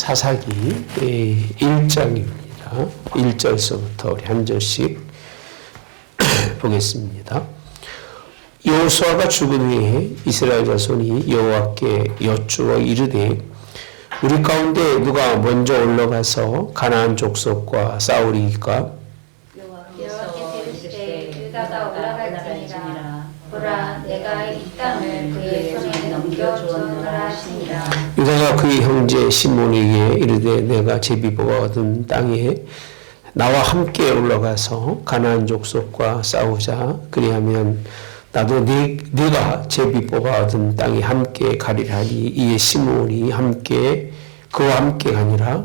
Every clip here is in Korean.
사사기 1장입니다. 1절서부터 우리 한 절씩 보겠습니다. 여호수아가 죽은 후에 이스라엘 자손이 여호와께 여쭈어 이르되 우리 가운데 누가 먼저 올라가서 가나안 족속과 싸우리이까? 여호와께서 이르시되 유다가 올라갈지니라. 보라, 내가 이 땅을 그의 손에 넘겨주었노라 하시니라. 유다가 그의 형제 시몬에게 이르되 내가 제비보가 얻은 땅에 나와 함께 올라가서 가나안 족속과 싸우자. 그리하면 나도 네가 제비보가 얻은 땅에 함께 가리라니. 이에 시몬이 그와 함께 가니라.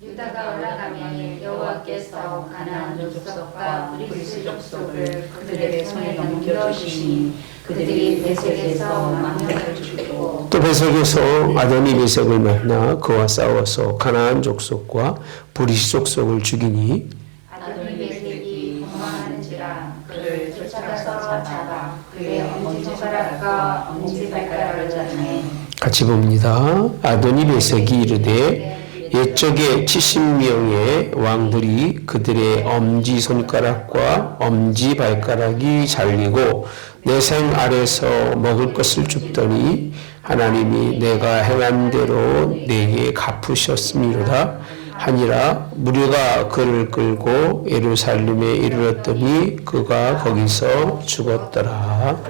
유다가 올라가면 여호와께서 가나안 족속과 브리스 족속을 그들의 손에 넘겨주시니 그들이 베색에서 망령을 죽이고 또 베색에서 아도니 베색을 만나 그와 싸워서 가나안 족속과 브리스 족속을 죽이니 아도니 베색이 도망하는지라. 그를 쫓아가서 잡아 그의 엄지손가락과 엄지발가락을 자르매. 같이 봅니다. 아도니 베색이 이르되 옛적에 70명의 왕들이 그들의 엄지손가락과 엄지발가락이 잘리고 내 생 아래서 먹을 것을 줍더니 하나님이 내가 행한 대로 내게 갚으셨음이로다 하니라. 무리가 그를 끌고 예루살렘에 이르렀더니 그가 거기서 죽었더라.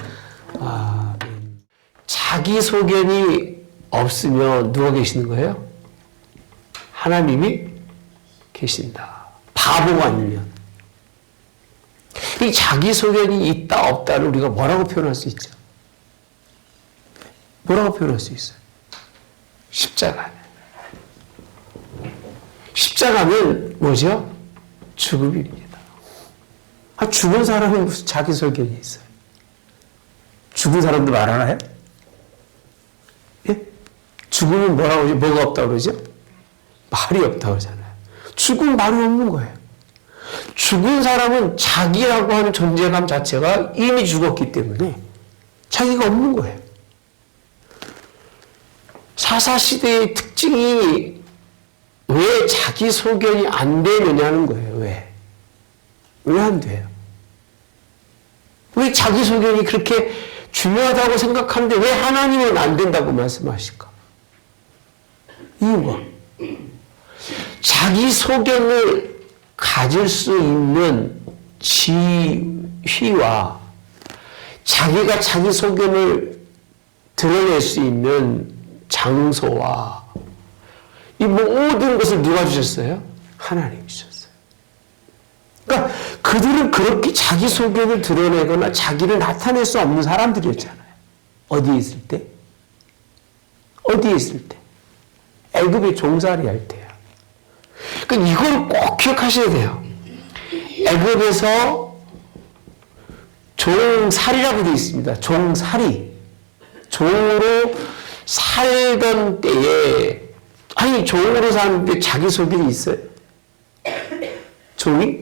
아멘. 자기 소견이 없으면 누가 계시는 거예요? 하나님이 계신다. 바보가 아니면. 이 자기 소견이 있다 없다를 우리가 뭐라고 표현할 수 있죠? 뭐라고 표현할 수 있어요? 십자가. 십자가는 뭐죠? 죽음입니다. 죽은 사람이 무슨 자기 소견이 있어요? 죽은 사람도 말하나요? 예? 죽으면 뭐라고 그러죠? 뭐가 없다고 그러죠? 말이 없다고 하잖아요. 죽은 말이 없는 거예요. 죽은 사람은 자기라고 하는 존재감 자체가 이미 죽었기 때문에 자기가 없는 거예요. 사사시대의 특징이 왜 자기 소견이 안 되느냐는 거예요. 왜? 왜 안 돼요? 왜 자기 소견이 그렇게 중요하다고 생각하는데 왜 하나님은 안 된다고 말씀하실까? 이유가 자기 소견을 가질 수 있는 지휘와 자기가 자기 소견을 드러낼 수 있는 장소와 이 모든 것을 누가 주셨어요? 하나님이 주셨어요. 그러니까 그들은 그렇게 자기 소견을 드러내거나 자기를 나타낼 수 없는 사람들이었잖아요. 어디에 있을 때? 어디에 있을 때? 애굽에 종살이 할 때요. 그러니까 이걸 꼭 기억하셔야 돼요. 애굽에서 종살이라고 되어 있습니다. 종살이. 종으로 살던 때에 아니 종으로 사는데 자기 소견이 있어요? 종이?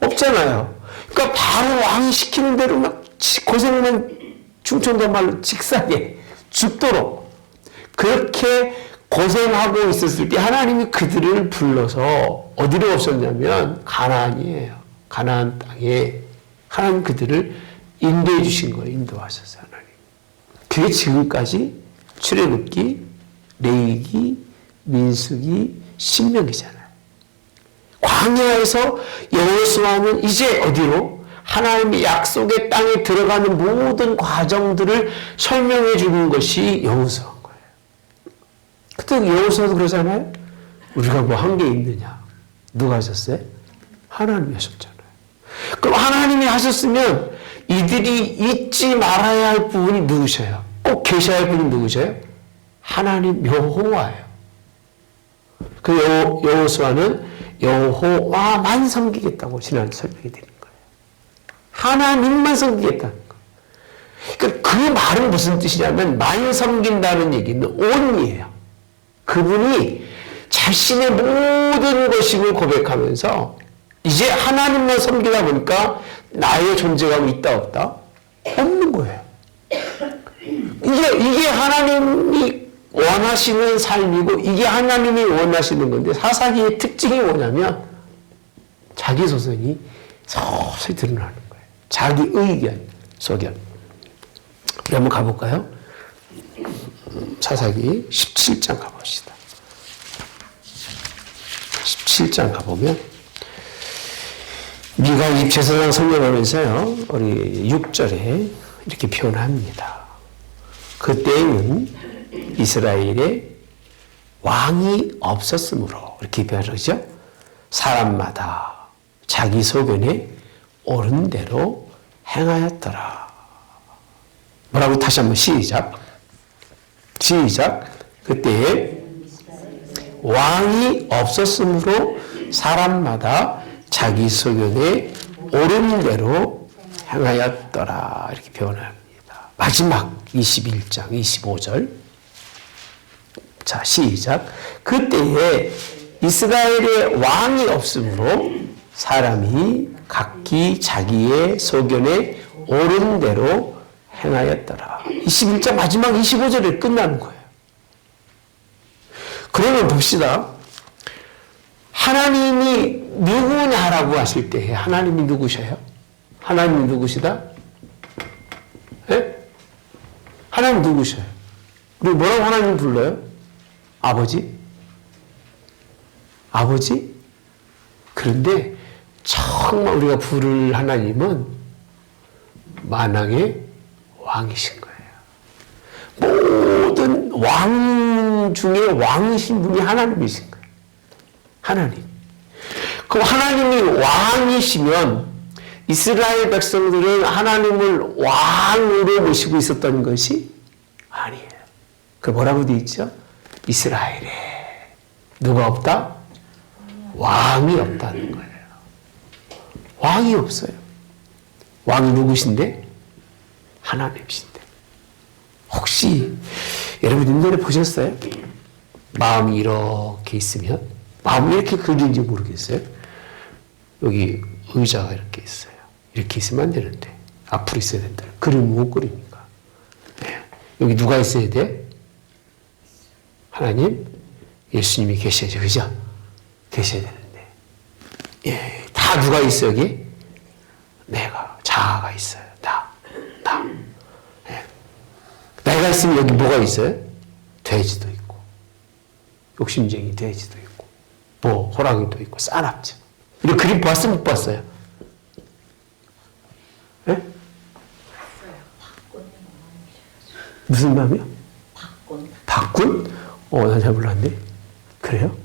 없잖아요. 그러니까 바로 왕이 시키는 대로 막 고생만 충청도 말로 직사게 죽도록 그렇게 고생하고 있었을 때 하나님이 그들을 불러서 어디로 오셨냐면 가나안이에요. 가나안 땅에 하나님 그들을 인도해 주신 거예요. 인도하셨어요. 하나님. 그게 지금까지 출애굽기, 레위기, 민수기, 신명기잖아요. 광야에서 여호수아는 이제 어디로? 하나님의 약속의 땅에 들어가는 모든 과정들을 설명해 주는 것이 여호수아. 그때 여호수아도 그러잖아요. 우리가 뭐 한 게 있느냐? 누가 하셨어요? 하나님이 하셨잖아요. 그럼 하나님이 하셨으면 이들이 잊지 말아야 할 부분이 누구셔요? 꼭 계셔야 할 분이 누구셔요? 하나님 여호와예요. 그 여호수아는 여호와만 섬기겠다고 지난주에 설명이 드린 거예요. 하나님만 섬기겠다는 거예요. 그러니까 그 말은 무슨 뜻이냐면 만 섬긴다는 얘기는 온이에요. 그분이 자신의 모든 것임을 고백하면서 이제 하나님만 섬기다 보니까 나의 존재감이 있다 없다? 없는 거예요. 이게 하나님이 원하시는 삶이고 이게 하나님이 원하시는 건데 사사기의 특징이 뭐냐면 자기 소견이 서서히 드러나는 거예요. 자기 의견, 소견. 우리 한번 가볼까요? 사사기 17장 가봅시다. 17장 가보면 미가 이 제사장 설명하면서요. 우리 6절에 이렇게 표현합니다. 그때는 이스라엘에 왕이 없었으므로 이렇게 표현하죠. 사람마다 자기 소견에 옳은 대로 행하였더라. 뭐라고 다시 한번 시작. 그때에 왕이 없었으므로 사람마다 자기 소견에 옳은 대로 행하였더라. 이렇게 표현합니다. 마지막 21장 25절. 자, 시작. 그때에 이스라엘에 왕이 없으므로 사람이 각기 자기의 소견에 옳은 대로 행하였더라. 21장 마지막 25절에 끝나는 거예요. 그러면 봅시다. 하나님이 누구냐라고 하실 때 하나님이 누구셔요? 하나님이 누구시다? 예? 하나님 누구셔요? 우리 뭐라고 하나님 불러요? 아버지? 아버지? 그런데 정말 우리가 부를 하나님은 만왕의 왕이신 거예요. 모든 왕 중에 왕이신 분이 하나님이신 거예요. 하나님. 그럼 하나님이 왕이시면 이스라엘 백성들은 하나님을 왕으로 모시고 있었던 것이 아니에요. 그 뭐라고 되어 있죠? 이스라엘에 누가 없다? 왕이 없다는 거예요. 왕이 없어요. 왕이 누구신데? 하나님이신데. 혹시 여러분 옛날에 보셨어요? 마음이 이렇게 있으면 마음이 이렇게 그리는지 모르겠어요. 여기 의자가 이렇게 있어요. 이렇게 있으면 안 되는데 앞으로 있어야 된다. 그림 못 그립니까? 네. 여기 누가 있어야 돼? 하나님, 예수님이 계셔야죠. 그죠? 계셔야 되는데. 예, 다 누가 있어요, 여기? 내가, 자아가 있어요. 나. 예. 내가 있으면 여기 뭐가 있어요? 돼지도 있고, 욕심쟁이 돼지도 있고, 뭐, 호랑이도 있고, 싸납죠. 이런 그림 봤어요, 못 봤어요? 예? 무슨 마음이요? 박군? 난 잘 몰랐네. 그래요?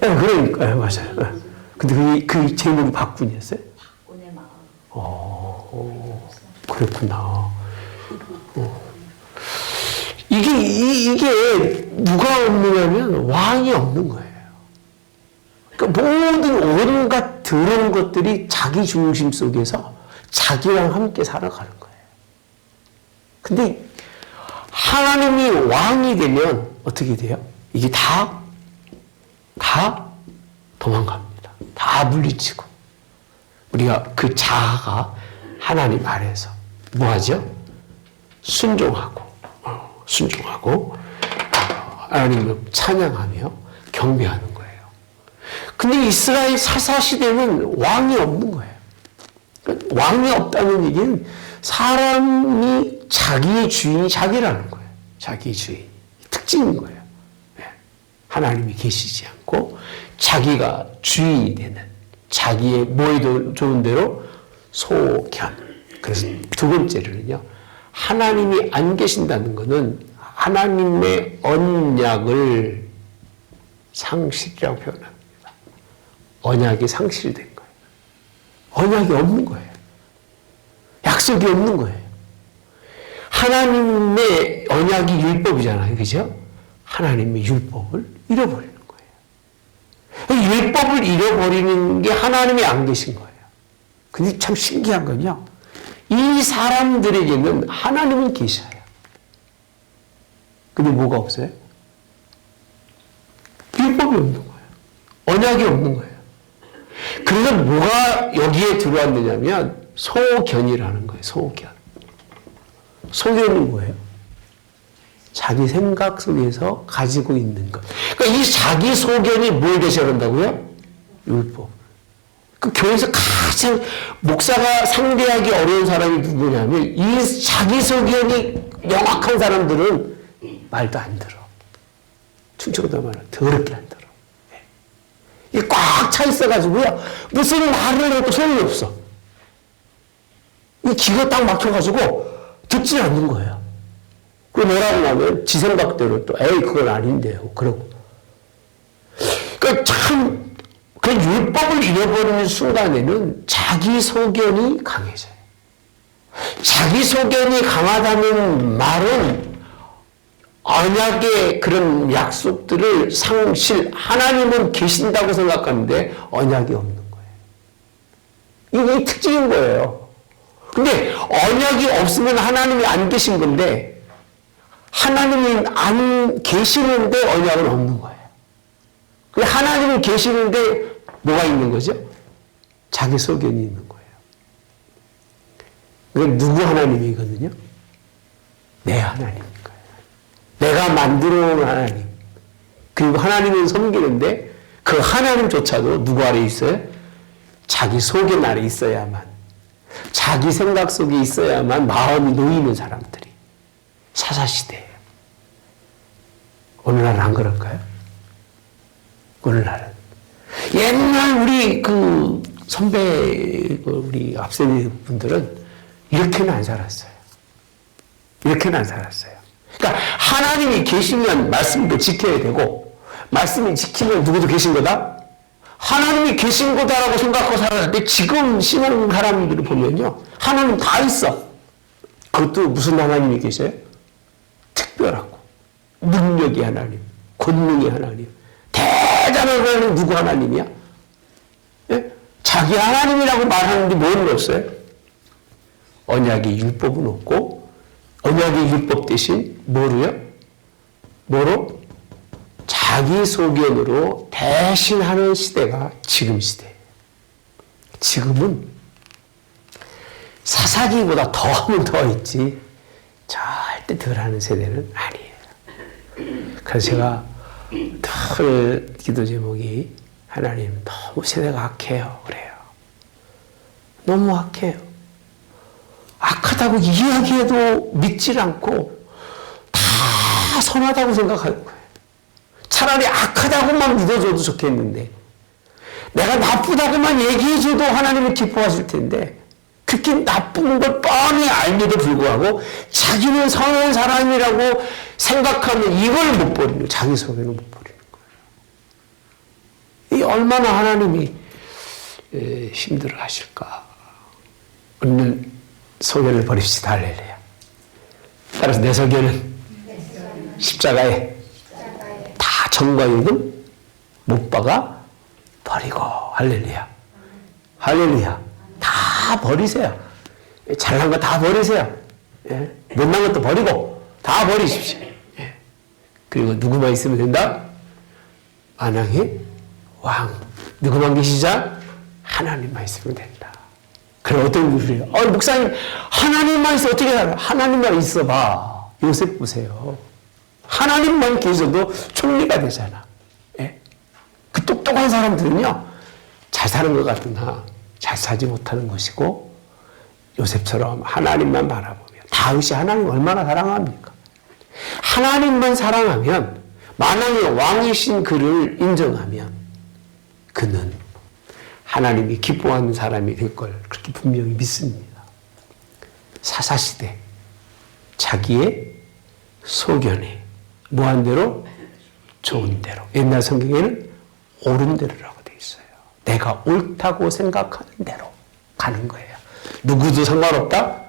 네, 그러니까, 네, 맞아요. 네. 근데 그 제목이 박군이었어요? 박군의 마음. 그랬구나. 이게 누가 없느냐면 왕이 없는 거예요. 그러니까 모든 온갖 더러운 것들이 자기 중심 속에서 자기랑 함께 살아가는 거예요. 근데 하나님이 왕이 되면 어떻게 돼요? 이게 다 도망갑니다. 다 물리치고. 우리가 그 자아가 하나님 아래에서 뭐하죠? 순종하고 하나님을 찬양하며 경배하는 거예요. 근데 이스라엘 사사시대는 왕이 없는 거예요. 그러니까 왕이 없다는 얘기는 사람이 자기의 주인이 자기라는 거예요. 자기의 주인. 특징인 거예요. 하나님이 계시지 않고 자기가 주인이 되는 자기의 뭐에도 좋은 대로 소견. 그래서 두 번째로는요. 하나님이 안 계신다는 것은 하나님의 언약을 상실이라고 표현합니다. 언약이 상실된 거예요. 언약이 없는 거예요. 약속이 없는 거예요. 하나님의 언약이 율법이잖아요. 그죠? 하나님의 율법을 잃어버리는 거예요. 율법을 잃어버리는 게 하나님이 안 계신 거예요. 근데 참 신기한 건요. 이 사람들에게는 하나님은 계셔요. 근데 뭐가 없어요? 율법이 없는 거예요. 언약이 없는 거예요. 그래서 뭐가 여기에 들어왔느냐면 소견이라는 거예요. 소견. 소견이 뭐예요? 자기 생각 속에서 가지고 있는 것. 그러니까 이 자기 소견이 뭘 대신한다고요? 율법. 그 교회에서 가장 목사가 상대하기 어려운 사람이 누구냐면 이 자기 소견이 명확한 사람들은 말도 안 들어. 충청도 말은 더럽게 안 들어. 이 꽉 차 있어가지고요. 무슨 말을 해도 소용이 없어. 이 기가 딱 막혀가지고 듣지 않는 거예요. 그 뭐라고 하면 지 생각대로 또 에이 그건 아닌데요. 그러고. 그러니까 참 그 율법을 잃어버리는 순간에는 자기 소견이 강해져요. 자기 소견이 강하다는 말은 언약의 그런 약속들을 하나님은 계신다고 생각하는데 언약이 없는 거예요. 이게 특징인 거예요. 근데 언약이 없으면 하나님이 안 계신 건데 하나님이 안 계시는데 언약은 없는 거예요. 하나님은 계시는데 뭐가 있는 거죠? 자기 소견이 있는 거예요. 그건 누구 하나님이거든요? 내 하나님인 거예요. 내가 만들어 온 하나님. 그리고 하나님은 섬기는데 그 하나님조차도 누구 아래 있어요? 자기 소견 아래 있어야만, 자기 생각 속에 있어야만 마음이 놓이는 사람들이 사사시대예요. 오늘날은 안 그럴까요? 오늘날은 옛날 우리 그 선배 우리 앞세대 분들은 이렇게는 안 살았어요. 이렇게는 안 살았어요. 그러니까 하나님이 계시면 말씀도 지켜야 되고 말씀을 지키면 누구도 계신 거다? 하나님이 계신 거다라고 생각하고 살았는데 지금 신앙 사람들을 보면요. 하나님 다 있어. 그것도 무슨 하나님이 계셔요? 특별하고 능력이 하나님, 권능이 하나님, 대단한 하나님. 누구 하나님이야? 예? 자기 하나님이라고 말하는데 뭐는 없어요? 언약의 율법은 없고 언약의 율법 대신 뭐로요? 뭐로? 자기 소견으로 대신하는 시대가 지금 시대예요. 지금은 사사기보다 더하면 더했지 절대 덜하는 세대는 아니에요. 그래서 제가 늘 기도 제목이 하나님 너무 세대가 악해요. 그래요. 너무 악해요. 악하다고 이야기해도 믿질 않고 다 선하다고 생각하는 거예요. 차라리 악하다고만 믿어줘도 좋겠는데 내가 나쁘다고만 얘기해줘도 하나님은 기뻐하실 텐데 그렇게 나쁜 걸 뻔히 알면도 불구하고 자기는 선한 사람이라고 생각하면 이걸 못 버리는, 자기 소견을 못 버리는 거예요. 이 얼마나 하나님이 힘들어 하실까. 오늘 소견을 버립시다. 할렐루야. 따라서 내 소견은 십자가에 다 정과육은 못 박아 버리고. 할렐루야. 할렐루야. 다 버리세요. 잘난 거 다 버리세요. 예? 못난 것도 버리고 다 버리십시오. 예. 그리고 누구만 있으면 된다? 만왕의 왕. 누구만 계시자? 하나님만 있으면 된다. 그럼 어떤 분이에요? 목사님 하나님만 있어 어떻게 살아? 하나님만 있어봐. 요셉 보세요. 하나님만 계셔도 총리가 되잖아. 예? 그 똑똑한 사람들은요 잘 사는 것 같으나 잘 살지 못하는 것이고 요셉처럼 하나님만 바라보면 다윗이 하나님 얼마나 사랑합니까? 하나님만 사랑하면 만왕의 왕이신 그를 인정하면 그는 하나님이 기뻐하는 사람이 될 걸 그렇게 분명히 믿습니다. 사사시대 자기의 소견에 뭐한 대로? 좋은 대로. 옛날 성경에는 옳은 대로라고 돼 있어요. 내가 옳다고 생각하는 대로 가는 거예요. 누구도 상관없다?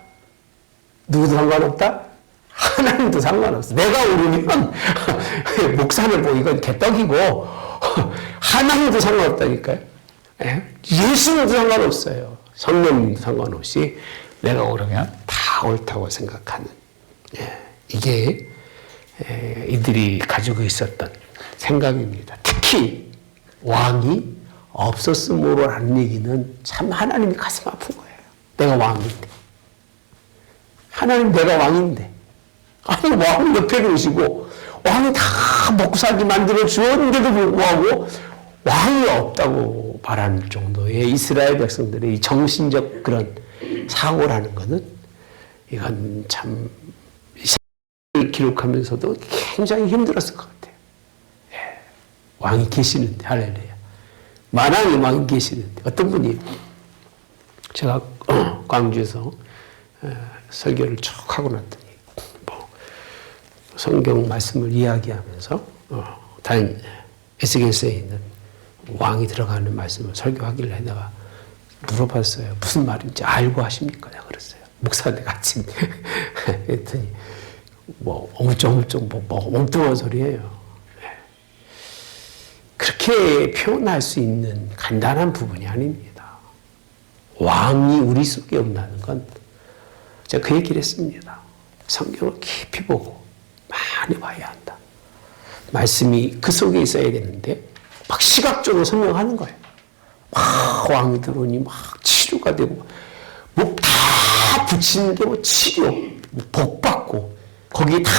누구도 상관없다? 하나님도 상관없어. 내가 옳으면 목사는 뭐 이건 개떡이고 하나님도 상관없다니까요. 예수님도 상관없어요. 성령님도 상관없이 내가 옳으면 다 옳다고 생각하는 이게 이들이 가지고 있었던 생각입니다. 특히 왕이 없었음으로라는 얘기는 참 하나님이 가슴 아픈 거예요. 내가 왕인데. 하나님 내가 왕인데. 아니, 왕은 옆에 계시고, 왕이 다 먹고 살게 만들어 주었는데도 불구하고, 왕이 없다고 말하는 정도의 이스라엘 백성들의 이 정신적 그런 사고라는 것은, 이건 참, 을 기록하면서도 굉장히 힘들었을 것 같아요. 예. 왕이 계시는데, 할렐루야. 만왕의 왕이 계시는데, 어떤 분이, 제가 광주에서 설교를 쭉 하고 났더니, 뭐, 성경 말씀을 이야기하면서, 에스겔서에 있는 왕이 들어가는 말씀을 설교하길래 내가 물어봤어요. 무슨 말인지 알고 하십니까? 내가 그랬어요. 목사한테 같이. 했더니, 뭐, 엉뚱, 엉뚱한 소리예요. 그렇게 표현할 수 있는 간단한 부분이 아닙니다. 왕이 우리 속에 없다는 건 제가 그 얘기를 했습니다. 성경을 깊이 보고 많이 봐야 한다. 말씀이 그 속에 있어야 되는데 막 시각적으로 설명하는 거예요. 막 왕이 들어오니 막 치료가 되고 뭐 다 붙이는 게 뭐 치료, 복 받고 거기에 다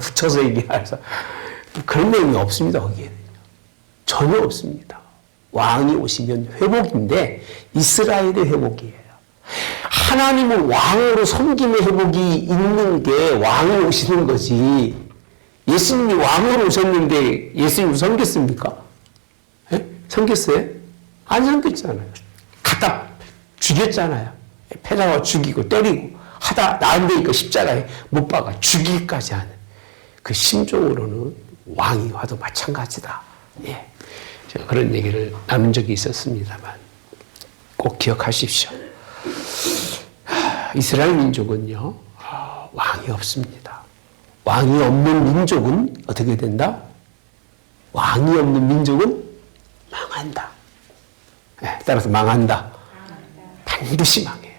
붙여서 얘기해서 그런 내용이 없습니다. 거기에는 전혀 없습니다. 왕이 오시면 회복인데 이스라엘의 회복이에요. 하나님은 왕으로 섬김의 회복이 있는 게 왕이 오시는 거지. 예수님이 왕으로 오셨는데 예수님 섬겼습니까? 예? 섬겼어요? 안 섬겼잖아요. 갖다 죽였잖아요. 패자와 죽이고 때리고 하다 나은데니까 십자가에 못 박아 죽이기까지 하는 그 심정으로는 왕이 와도 마찬가지다. 예. 제가 그런 얘기를 나눈 적이 있었습니다만 꼭 기억하십시오. 이스라엘 민족은요, 왕이 없습니다. 왕이 없는 민족은 어떻게 된다? 왕이 없는 민족은 망한다. 네, 따라서 망한다. 반드시 망해요.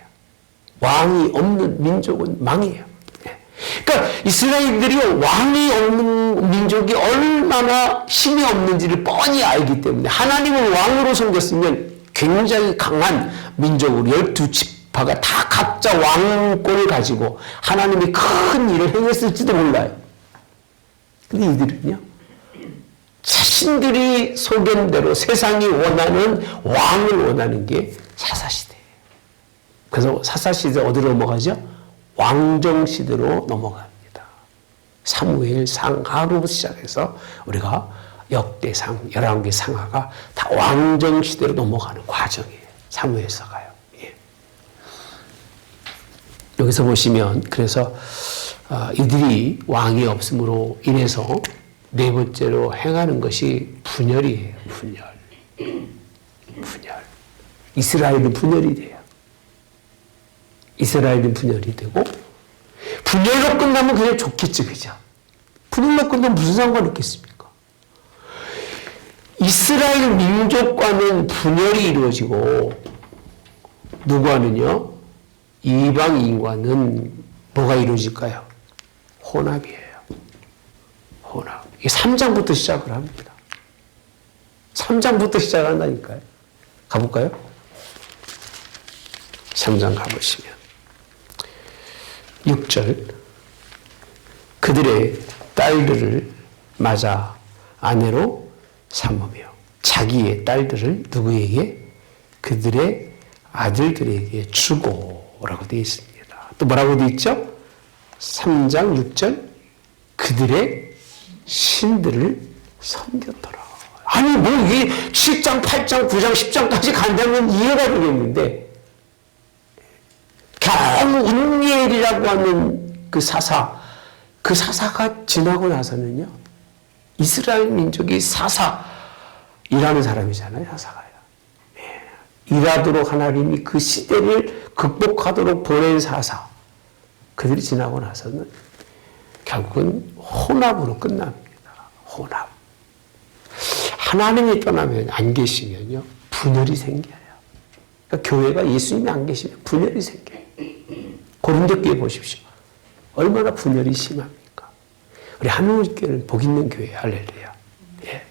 왕이 없는 민족은 망해요. 네. 그러니까 이스라엘들이 왕이 없는 민족이 얼마나 힘이 없는지를 뻔히 알기 때문에 하나님을 왕으로 섬겼으면 굉장히 강한 민족으로 12지파가 다 각자 왕권을 가지고 하나님이 큰 일을 행했을지도 몰라요. 근데 이들은요, 자신들이 소견대로 세상이 원하는 왕을 원하는 게 사사시대예요. 그래서 사사시대 어디로 넘어가죠? 왕정시대로 넘어갑니다. 사무엘 상하로 시작해서 우리가 역대상, 11개 상하가 다 왕정시대로 넘어가는 과정이에요. 사무엘서가요. 예. 여기서 보시면 그래서 이들이 왕이 없음으로 인해서 네 번째로 행하는 것이 분열이에요. 분열. 이스라엘은 분열이 돼요. 이스라엘은 분열이 되고 분열로 끝나면 그냥 좋겠지, 그죠? 분열로 끝나면 무슨 상관이 있겠습니까? 이스라엘 민족과는 분열이 이루어지고 누구와는요? 이방인과는 뭐가 이루어질까요? 혼합이에요. 혼합. 이게 3장부터 시작을 합니다. 3장부터 시작한다니까요. 가볼까요? 3장 가보시면 6절 그들의 딸들을 맞아 아내로 삼으며 자기의 딸들을 누구에게? 그들의 아들들에게 주고라고 되어 있습니다. 또 뭐라고 되어 있죠? 3장 6절 그들의 신들을 섬겼더라. 아니 뭐 이게 7장, 8장, 9장, 10장까지 간다면 이해가 되겠는데 겨우 운니엘이라고 하는 그 사사가 지나고 나서는요, 이스라엘 민족이 사사이라는 사람이잖아요, 사사가요. 예. 일하도록 하나님이 그 시대를 극복하도록 보낸 사사. 그들이 지나고 나서는 결국은 혼합으로 끝납니다. 혼합. 하나님이 떠나면 안 계시면요, 분열이 생겨요. 그러니까 교회가 예수님이 안 계시면 분열이 생겨요. 고린도교회 보십시오. 얼마나 분열이 심합니까? 우리 한국교회는 복 있는 교회예요. 할렐루야. 예.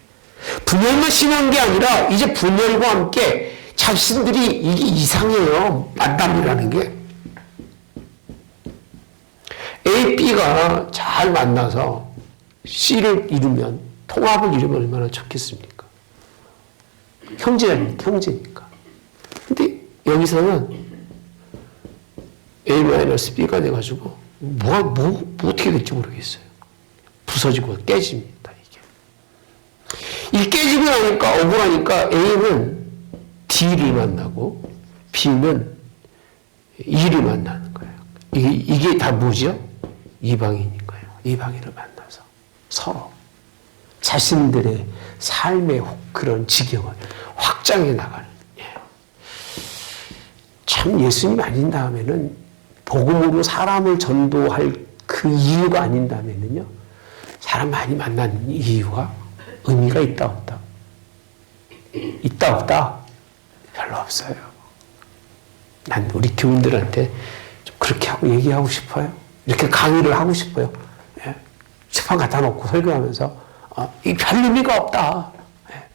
분열만 심한 게 아니라 이제 분열과 함께 자신들이 이게 이상해요. 만남이라는 게. A, B가 잘 만나서 C를 이루면, 통합을 이루면 얼마나 좋겠습니까? 형제니까. 근데 여기서는 A-B가 돼가지고 뭐 어떻게 될지 모르겠어요. 부서지고 깨집니다, 이게. 이 깨지고 나니까 억울하니까 A는 D를 만나고 B는 E를 만나는 거예요. 이게 다 뭐죠? 이방인인 거예요. 이방인을 만나서 서로 자신들의 삶의 그런 지경을 확장해 나가는. 참 예수님 아닌 다음에는 복음으로 사람을 전도할 그 이유가 아닌 다음에는요, 사람 많이 만나는 이유가 의미가 있다 없다? 있다 없다? 별로 없어요. 난 우리 교인들한테 좀 그렇게 하고 얘기하고 싶어요. 이렇게 강의를 하고 싶어요. 예? 책방 갖다 놓고 설교하면서 이 별 의미가 없다. 예?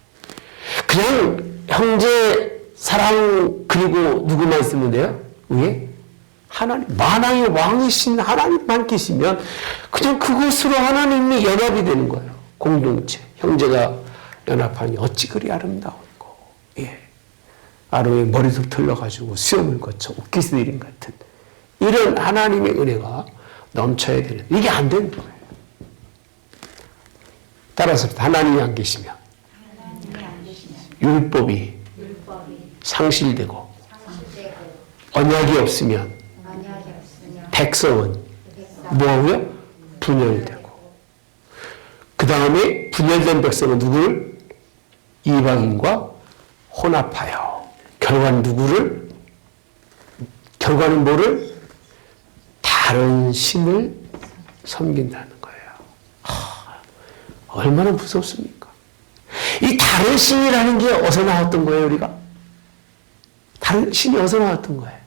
그냥 형제 사랑 그리고 누구만 있으면 돼요? 위에 하나님, 만왕의 왕이신 하나님만 계시면 그냥 그것으로 하나님이 연합이 되는 거예요. 공동체, 형제가 연합하니 어찌 그리 아름다운고. 예. 아로의 머리도 틀려가지고 수염을 거쳐 옥기스들인 같은 이런 하나님의 은혜가 넘쳐야 되는, 이게 안 되는 거예요. 따라서 하나님이 안 계시면 율법이 상실되고 언약이 없으면 백성은 뭐하고요? 분열되고, 그 다음에 분열된 백성은 누구를? 이방인과 혼합하여 결과는 결과는 뭐를? 다른 신을 섬긴다는 거예요. 얼마나 무섭습니까? 이 다른 신이라는 게 어디서 나왔던 거예요, 우리가? 다른 신이 어디서 나왔던 거예요?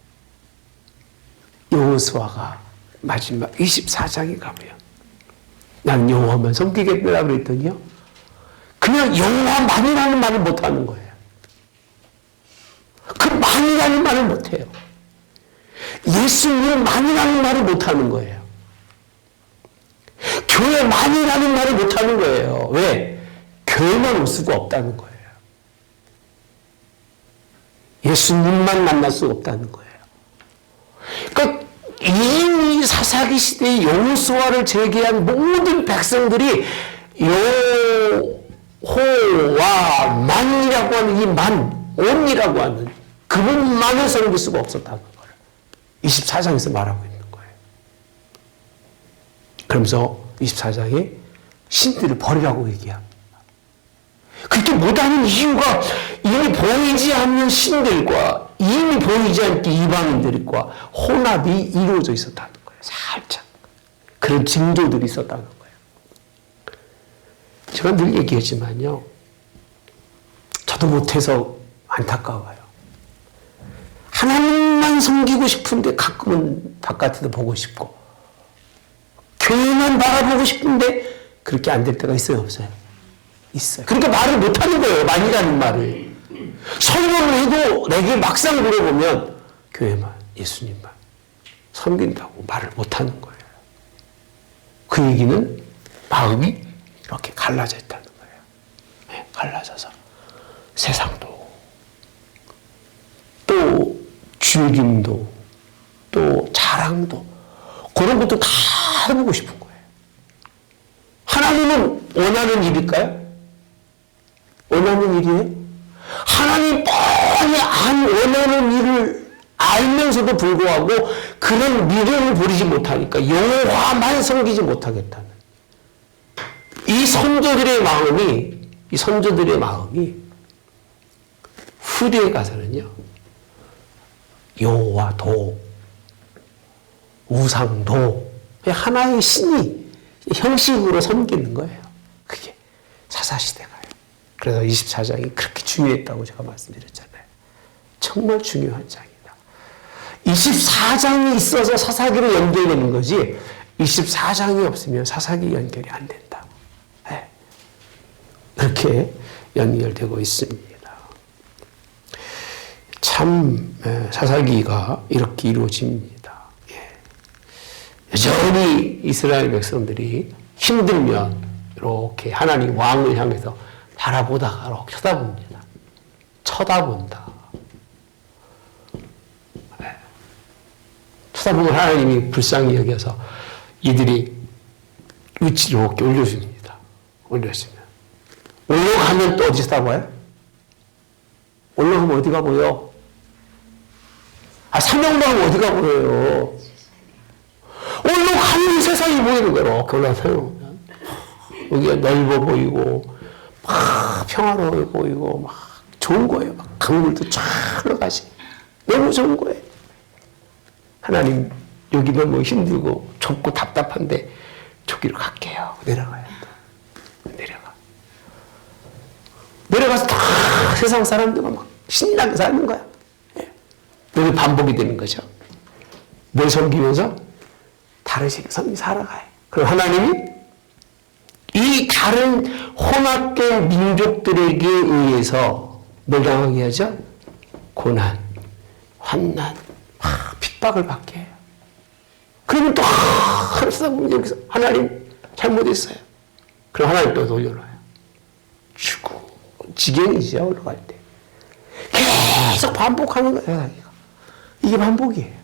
여호수아가 마지막 24장에 가면 난 여호와만 섬기겠다 그랬더니요, 그냥 여호와만이라는 말을 못하는 거예요. 그 만이라는 말을 못해요. 예수님만이라는 말을 못하는 거예요. 교회만이라는 말을 못하는 거예요. 왜? 교회만 올 수가 없다는 거예요. 예수님만 만날 수 없다는 거예요. 그러니까 이미 사사기 시대의 여호수아를 제기한 모든 백성들이 여호와 만이라고 하는 이 만, 온이라고 하는 그분만을 섬길 수가 없었다는 거예요. 24장에서 말하고 있는 거예요. 그러면서 24장에 신들을 버리라고 얘기합니다. 그렇게 못하는 이유가 이미 보이지 않는 신들과 이미 보이지 않는 이방인들과 혼합이 이루어져 있었다는 거예요. 살짝. 그런 징조들이 있었다는 거예요. 제가 늘 얘기하지만요, 저도 못해서 안타까워요. 하나님만 섬기고 싶은데 가끔은 바깥에도 보고 싶고, 교회만 바라보고 싶은데 그렇게 안 될 때가 있어요, 없어요? 있어요. 그러니까 말을 못하는 거예요, 만이라는 말을. 설명을 해도 내게 막상 물어보면 교회만, 예수님만 섬긴다고 말을 못하는 거예요. 그 얘기는 마음이 이렇게 갈라져 있다는 거예요. 네, 갈라져서 세상도 또 즐김도 또 자랑도 그런 것도 다 해보고 싶은 거예요. 하나님은 원하는 일일까요? 원하는 일이에요? 하나님 뻔히 안 원하는 일을 알면서도 불구하고 그런 미련을 버리지 못하니까 여호와만 섬기지 못하겠다는 이 선조들의 마음이 후대에 가서는요, 여호와도 우상도 하나의 신이 형식으로 섬기는 거예요. 그게 사사시대가요. 그래서 24장이 그렇게 중요했다고 제가 말씀드렸잖아요. 정말 중요한 장이다. 24장이 있어서 사사기로 연결되는 거지 24장이 없으면 사사기 연결이 안 된다. 네. 그렇게 연결되고 있습니다. 참 사사기가 이렇게 이루어집니다. 여전히 이스라엘 백성들이 힘들면 이렇게 하나님 왕을 향해서 바라보다가 이렇게 쳐다봅니다. 쳐다본다. 쳐다보면 하나님이 불쌍히 여겨서 이들이 위치를 이렇게 올려줍니다. 올려주면. 올라가면 또 어디 쳐다봐요? 올라가면 어디가 보여? 산명방은 어디가 보여요? 올라가면 세상이 보이는 거예요. 이렇게 올라가면. 여기가 넓어 보이고, 막 평화로워 보이고, 막 좋은 거예요. 막 강물도 쫙 흘러가시. 너무 좋은 거예요. 하나님, 여기 너무 힘들고, 좁고 답답한데, 저기로 갈게요. 내려가요. 내려가. 내려가서 다 세상 사람들은 막 신나게 사는 거야. 여기 반복이 되는 거죠. 뭘 섬기면서? 다르시게 살아가요. 그럼 하나님이 이 다른 혼합된 민족들에게 의해서 뭘 당하게 하죠? 고난, 환난, 핍박을 받게 해요. 그러면 또 여기서 하나님 잘못했어요. 그럼 하나님 또 돌려놔요. 죽고 지경이죠. 올라갈 때. 계속 반복하는 거예요. 이게 반복이에요.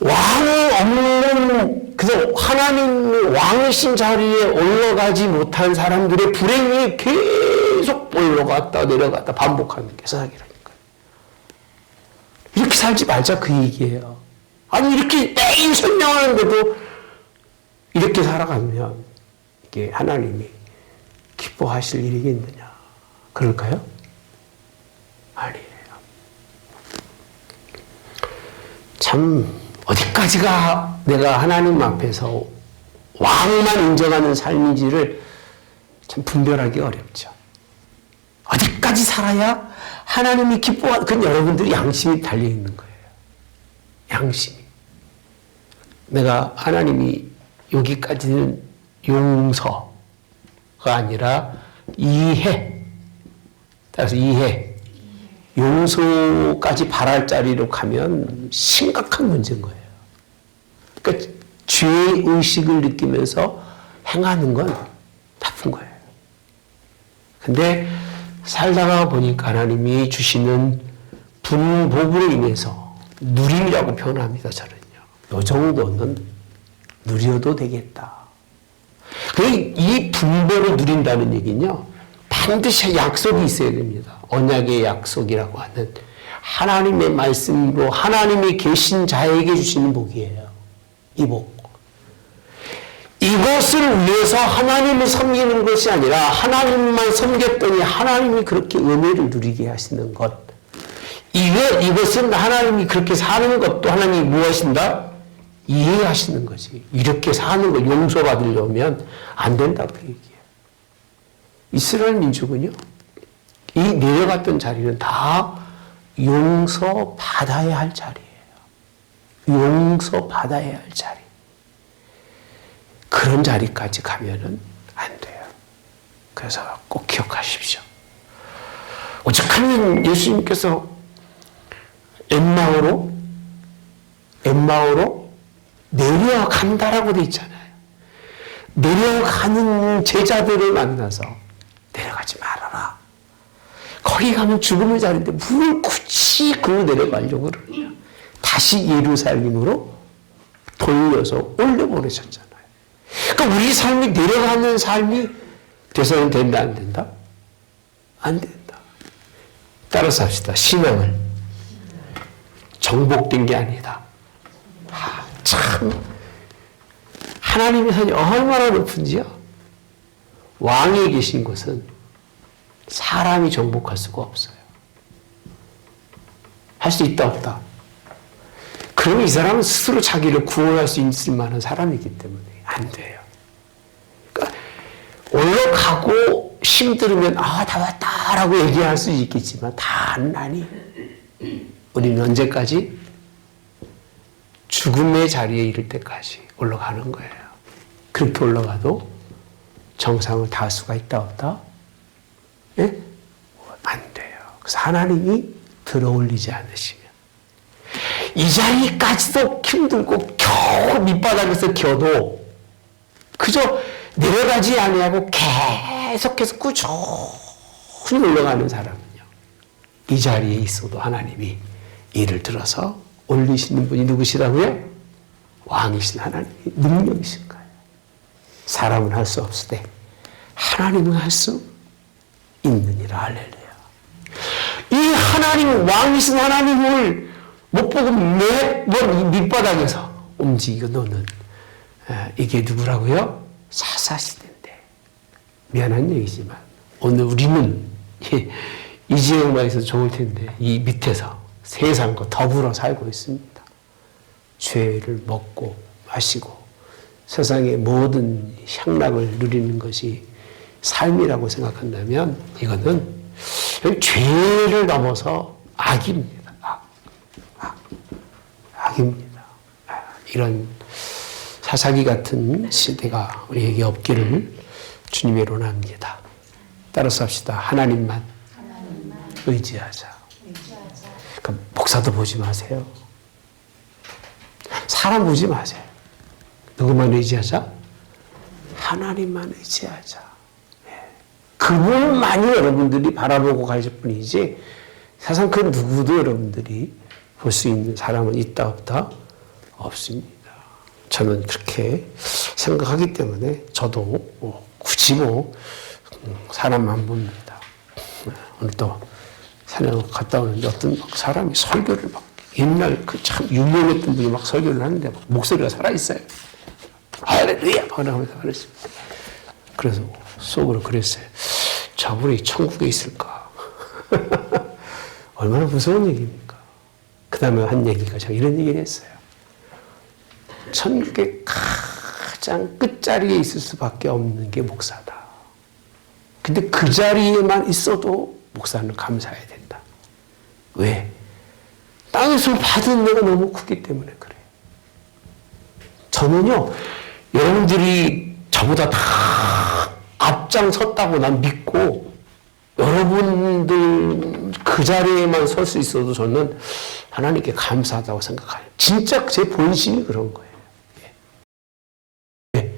왕이 없는, 그래서 하나님 왕이신 자리에 올라가지 못한 사람들의 불행이 계속 올라갔다 내려갔다 반복하는 게 세상이라니까. 이렇게 살지 말자 그 얘기예요. 아니 이렇게 매일 설명하는데도 이렇게 살아가면 이게 하나님이 기뻐하실 일이겠느냐. 그럴까요? 아니에요. 참 어디까지가 내가 하나님 앞에서 왕만 인정하는 삶인지를 참 분별하기 어렵죠. 어디까지 살아야 하나님이 기뻐하는, 그건 여러분들이 양심이 달려있는 거예요. 양심이. 내가 하나님이 여기까지는 용서가 아니라 이해. 따라서 이해. 용서까지 바랄 자리로 가면 심각한 문제인 거예요. 그러니까 죄의 의식을 느끼면서 행하는 건 나쁜 거예요. 근데 살다가 보니까 하나님이 주시는 분복으로 인해서 누림이라고 표현합니다. 저는요. 이 정도는 누려도 되겠다. 이 분복을 누린다는 얘기는요. 반드시 약속이 있어야 됩니다. 언약의 약속이라고 하는 하나님의 말씀으로 하나님이 계신 자에게 주시는 복이에요. 이 복. 이것을 위해서 하나님을 섬기는 것이 아니라 하나님만 섬겼더니 하나님이 그렇게 은혜를 누리게 하시는 것. 이것은 하나님이 그렇게 사는 것도 하나님이 무엇인가? 이해하시는 거지. 이렇게 사는 걸 용서받으려면 안 된다고 얘기해요. 이스라엘 민족은요. 이 내려갔던 자리는 다 용서받아야 할 자리예요. 용서받아야 할 자리. 그런 자리까지 가면은 안 돼요. 그래서 꼭 기억하십시오. 오죽하면 예수님께서 엠마오로 내려간다라고 돼 있잖아요. 내려가는 제자들을 만나서 내려가지 말아라. 거기 가면 죽음의 자리인데 뭘 굳이 글로 내려가려고 그러냐. 다시 예루살렘으로 돌려서 올려보내셨잖아요. 그러니까 우리 삶이 내려가는 삶이 돼서는 된다, 안 된다? 안 된다. 따라서 합시다. 신앙은 정복된 게 아니다. 참 하나님의 산이 얼마나 높은지요. 왕이 계신 곳은 사람이 정복할 수가 없어요. 할 수 있다 없다. 그러면 이 사람은 스스로 자기를 구원할 수 있을 만한 사람이기 때문에 안 돼요. 그러니까 올라가고 힘들으면 다 왔다라고 얘기할 수 있겠지만 단단히 우리는 언제까지? 죽음의 자리에 이를 때까지 올라가는 거예요. 그렇게 올라가도 정상을 닿을 수가 있다 없다? 예? 안 돼요. 그래서 하나님이 들어올리지 않으시면 이 자리까지도 힘들고 겨우 밑바닥에서 겨도 그저 내려가지 아니하고 계속해서 꾸준히 올라가는 사람은요, 이 자리에 있어도 하나님이 이를 들어서 올리시는 분이 누구시라고요? 왕이신 하나님이 능력이신 거예요. 사람은 할 수 없을 때 하나님은 할 수 있느니라. 할렐루야. 이 하나님, 왕이신 하나님을 못 보고 매번 밑바닥에서 움직이고 노는 이게 누구라고요? 사사시대인데, 미안한 얘기지만 오늘 우리는 이 지역만 있어도 좋을 텐데 이 밑에서 세상과 더불어 살고 있습니다. 죄를 먹고 마시고 세상의 모든 향락을 누리는 것이 삶이라고 생각한다면 이거는 죄를 넘어서 악입니다. 악입니다. 이런 사사기 같은 시대가 우리에게 없기를 주님의 원합니다. 따라서 합시다. 하나님만 의지하자. 그러니까 목사도 보지 마세요. 사람 보지 마세요. 누구만 의지하자? 하나님만 의지하자. 그분만이 여러분들이 바라보고 가실 뿐이지 세상 그 누구도 여러분들이 볼 수 있는 사람은 있다 없다? 없습니다. 저는 그렇게 생각하기 때문에 저도 굳이 사람만 봅니다. 오늘 또 산에 갔다 오는데 어떤 사람이 설교를 옛날 그 참 유명했던 분이 설교를 하는데 목소리가 살아있어요. 할렐루야! 하면서 그랬습니다. 그래서 속으로 그랬어요. 저분이 천국에 있을까? 얼마나 무서운 얘기입니까? 그 다음에 한 얘기가 제가 이런 얘기를 했어요. 천국의 가장 끝자리에 있을 수밖에 없는 게 목사다. 근데 그 자리에만 있어도 목사는 감사해야 된다. 왜? 땅에서 받은 내가 너무 크기 때문에 그래요. 저는요, 여러분들이 저보다 다 앞장섰다고 난 믿고 여러분들 그 자리에만 설 수 있어도 저는 하나님께 감사하다고 생각해요. 진짜 제 본심이 그런 거예요. 예.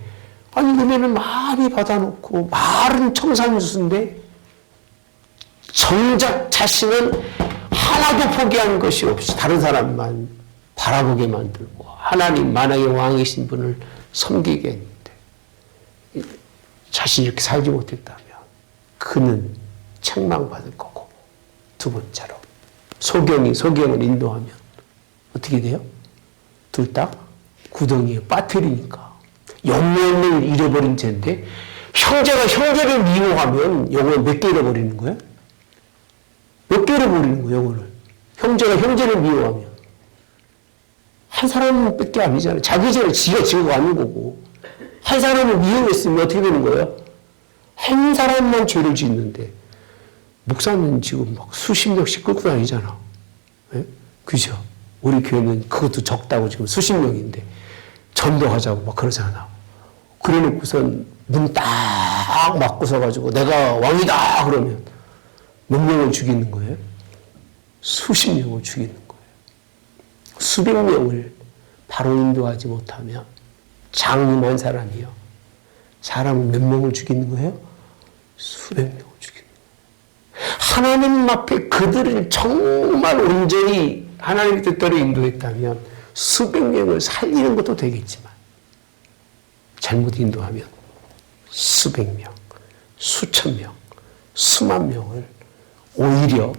아니, 은혜는 많이 받아놓고 말은 청산유수인데 정작 자신은 하나도 포기한 것이 없이 다른 사람만 바라보게 만들고 하나님 만왕의 왕이신 분을 섬기게 했는데 자신이 이렇게 살지 못했다면 그는 책망받을 거고, 두 번째로 소경을 인도하면 어떻게 돼요? 둘 다 구덩이에 빠뜨리니까 영혼을 잃어버린 채인데 형제가 형제를 미워하면 영혼을 몇 개 잃어버리는 거예요? 몇 개 잃어버리는 거예요, 영혼을. 형제가 형제를 미워하면 한 사람밖에 아니잖아요. 자기 죄를 지가 지고 가는 거고. 한 사람을 미워했으면 어떻게 되는 거예요? 한 사람만 죄를 짓는데 목사는 지금 막 수십 명씩 끌고 다니잖아. 네? 그죠? 우리 교회는 그것도 적다고 지금 수십 명인데 전도하자고 막 그러잖아. 그래 놓고선 문 딱 막고 서가지고 내가 왕이다 그러면 몇 명을 죽이는 거예요? 수십 명을 죽이는 거예요. 수백 명을 바로 인도하지 못하면 장님한 사람이요. 사람을 몇 명을 죽이는 거예요? 수백 명을 죽이는 거예요. 하나님 앞에 그들을 정말 온전히 하나님의 뜻대로 인도했다면 수백 명을 살리는 것도 되겠지만 잘못 인도하면 수백 명, 수천 명, 수만 명을 오히려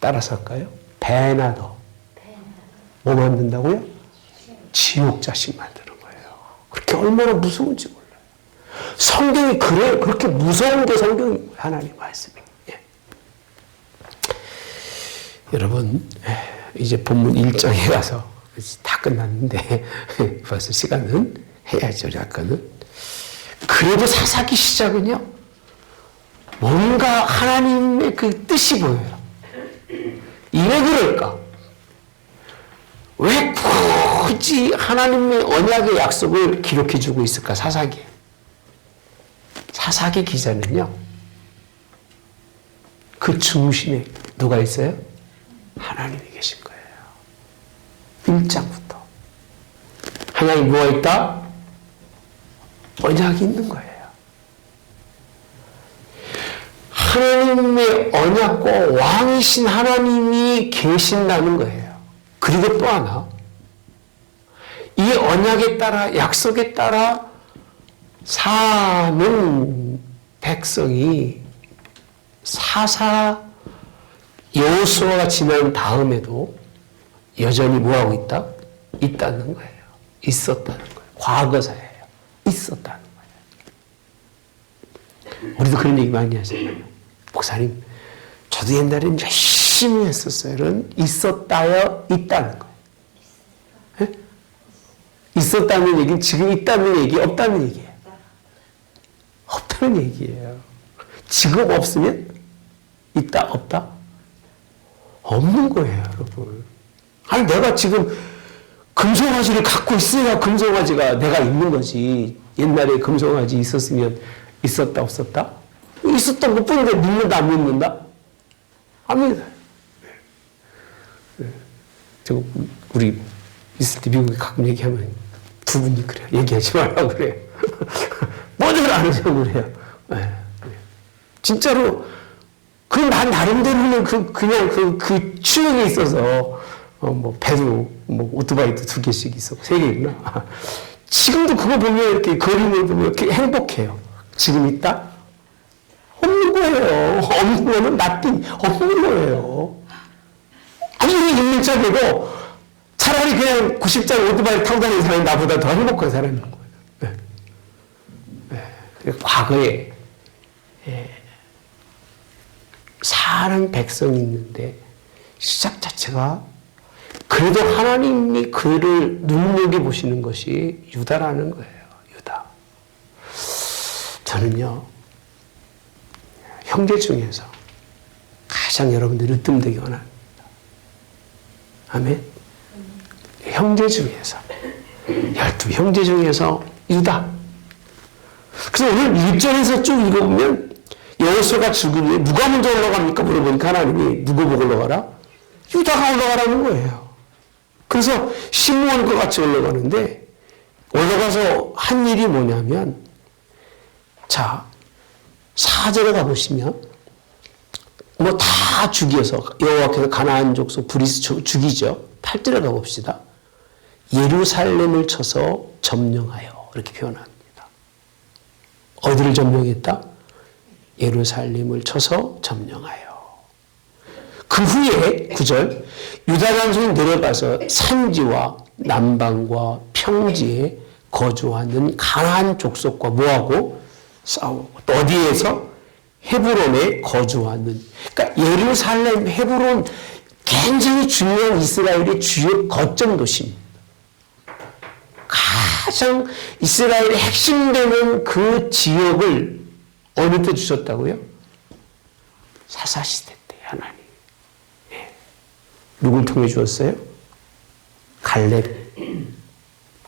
따라서 할까요? 배나 더. 뭐 만든다고요? 지옥 자식 만드는 거예요. 그렇게 얼마나 무서운지 몰라요. 성경이 그래요. 그렇게 무서운 게 성경이 하나님 말씀이에요. 예. 여러분, 이제 본문 1장에 가서 다 끝났는데 벌써 시간은 해야죠. 약간은. 그래도 사사기 시작은요. 뭔가 하나님의 그 뜻이 보여요. 왜 그럴까? 왜 굳이 하나님의 언약의 약속을 기록해주고 있을까? 사사기에. 사사기 기자는요. 그 중심에 누가 있어요? 하나님이 계신 거예요. 1장부터. 하나님 뭐가 있다? 언약이 있는 거예요. 하나님의 언약과 왕이신 하나님이 계신다는 거예요. 그리고 또 하나, 이 언약에 따라, 약속에 따라 사는 백성이 여호수아가 지난 다음에도 여전히 뭐하고 있다? 있다는 거예요. 있었다는 거예요. 과거사예요. 있었다는 거예요. 우리도 그런 얘기 많이 하잖아요. 목사님, 저도 옛날엔 열심히 했었어요. 이런 있었다요, 있다는 거예요. 네? 있었다는 얘기는 지금 있다는 얘기, 없다는 얘기예요. 없다는 얘기예요. 지금 없으면 있다, 없다? 없는 거예요, 여러분. 아니, 내가 지금 금송아지를 갖고 있어야 금송아지가 내가 있는 거지. 옛날에 금송아지 있었으면 있었다, 없었다? 있었던 것 뿐인데 믿는다, 안 믿는다? 안 믿어요. 저 우리 있을 때 미국에 가끔 얘기하면 두 분이 그래요. 얘기하지 말라고 그래요. 뭐들 아느냐고 그래요. 네. 진짜로 난 나름대로는 그냥 그 추억에 있어서 뭐 배도 뭐 오토바이도 2개씩 있었고 3개구나. 지금도 그거 보면 이렇게 그림을 보면 이렇게 행복해요. 지금 있다? 없는 거예요. 없는 거는 nothing. 없는 거예요. 아무리 있는 척해도 차라리 그냥 90짜리 오토바이 타고 다니는 사람이 나보다 더 행복한 사람인 거예요. 네. 네. 과거에 사는 백성이 있는데 시작 자체가 그래도 하나님이 그를 눈여겨보시는 것이 유다라는 거예요. 유다. 저는요, 형제 중에서 가장 여러분들이 으뜸되기 원합니다. 아멘. 형제 중에서 12형제 중에서 유다. 그래서 오늘 1절에서 쭉 읽어보면 여호수아가 죽은 후에 누가 먼저 올라갑니까? 물어보니까 하나님이 누구 보고 올라가라? 유다가 올라가라는 거예요. 그래서 시므온과 같이 올라가는데 올라가서 한 일이 뭐냐면, 자, 4절에 가보시면 뭐 다 죽여서 여호와께서 가나안 족속 브리스 죽이죠. 8절에 가봅시다. 예루살렘을 쳐서 점령하여 이렇게 표현합니다. 어디를 점령했다? 예루살렘을 쳐서 점령하여. 그 후에 9절 유다 장수는 내려가서 산지와 남방과 평지에 거주하는 가나안 족속과 뭐하고 싸우고, 또 어디에서? 헤브론에 거주하는, 그러니까 예루살렘, 헤브론 굉장히 중요한 이스라엘의 주요 거점 도시입니다. 가장 이스라엘의 핵심되는 그 지역을 어느 때 주셨다고요? 사사시대 때 하나님. 예. 누굴 통해 주었어요? 갈렙.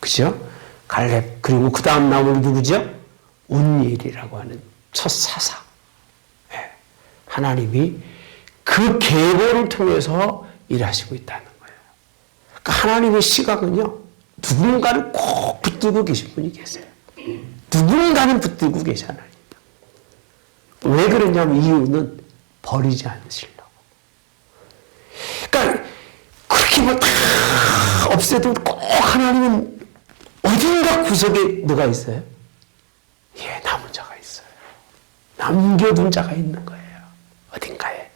그죠? 갈렙. 그리고 그 다음 나오는 누구죠? 운니엘이라고 하는 첫 사사. 예. 하나님이 그 계보를 통해서 일하시고 있다는 거예요. 그러니까 하나님의 시각은요, 누군가를 꼭 붙들고 계신 분이 계세요. 누군가는 붙들고 계시잖아요. 왜 그러냐면 이유는 버리지 않으시려고. 그러니까 그렇게 뭐 다 없애도 꼭 하나님은 어딘가 구석에 누가 있어요? 예, 남은 자가 있어요. 남겨둔 자가 있는 거예요. 어딘가에.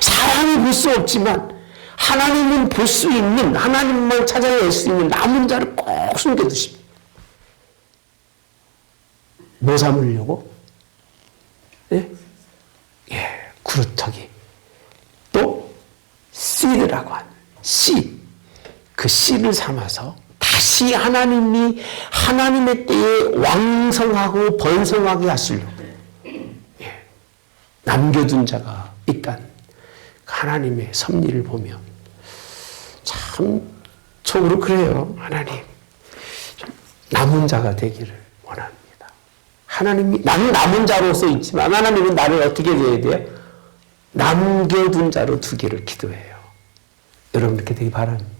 사람이 볼 수 없지만 하나님은 볼 수 있는, 하나님만 찾아낼 수 있는 남은 자를 꼭 숨겨두십니다. 뭐 삼으려고? 예? 예, 그루터기. 또 씨드라고 하는 씨. 그 씨를 삼아서 다시 하나님이 하나님의 때에 왕성하고 번성하게 하시려고. 예, 남겨둔 자가 있다는 하나님의 섭리를 보면 참 속으로 그래요. 하나님, 남은 자가 되기를 원합니다. 하나님이, 나는 남은 자로서 있지만 하나님은 나를 어떻게 돼야 돼요? 남겨둔 자로 두기를 기도해요. 여러분 그렇게 되기 바랍니다.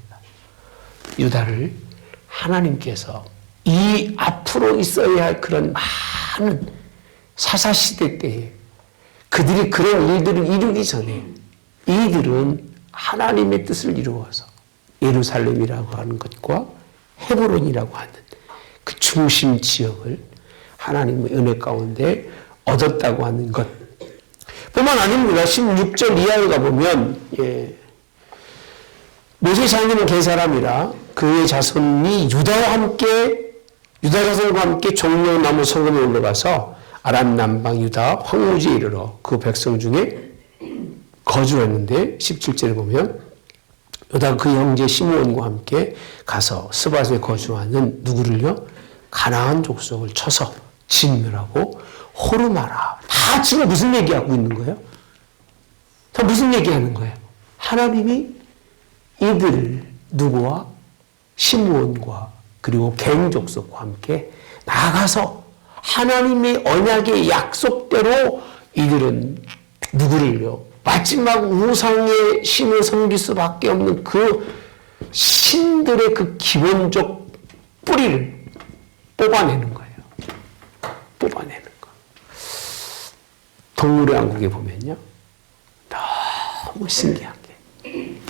유다를 하나님께서 이 앞으로 있어야 할 그런 많은 사사시대 때에 그들이 그런 일들을 이루기 전에 이들은 하나님의 뜻을 이루어서 예루살렘이라고 하는 것과 헤브론이라고 하는 그 중심 지역을 하나님의 은혜 가운데 얻었다고 하는 것 뿐만 아닙니다. 16절 이하에 가보면 모세 자녀는 게사람이라 그의 자손이 유다 자손과 함께 종려나무 성읍에 올라가서 아람 남방 유다 황무지에 이르러 그 백성 중에 거주했는데 17절에 보면 유다 그 형제 시므온과 함께 가서 스밧에 거주하는 누구를요? 가나안 족속을 쳐서 진멸하고 호르마라. 다 지금 무슨 얘기하고 있는 거예요? 다 무슨 얘기하는 거예요? 하나님이 이들을 누구와? 시므온과 그리고 갱 족속과 함께 나가서 하나님의 언약의 약속대로 이들은 누구를요? 마지막 우상의 신을 섬길 수밖에 없는 그 신들의 그 기본적 뿌리를 뽑아내는 거예요. 뽑아내는 거. 동물의 왕국에 보면요. 너무 신기한 게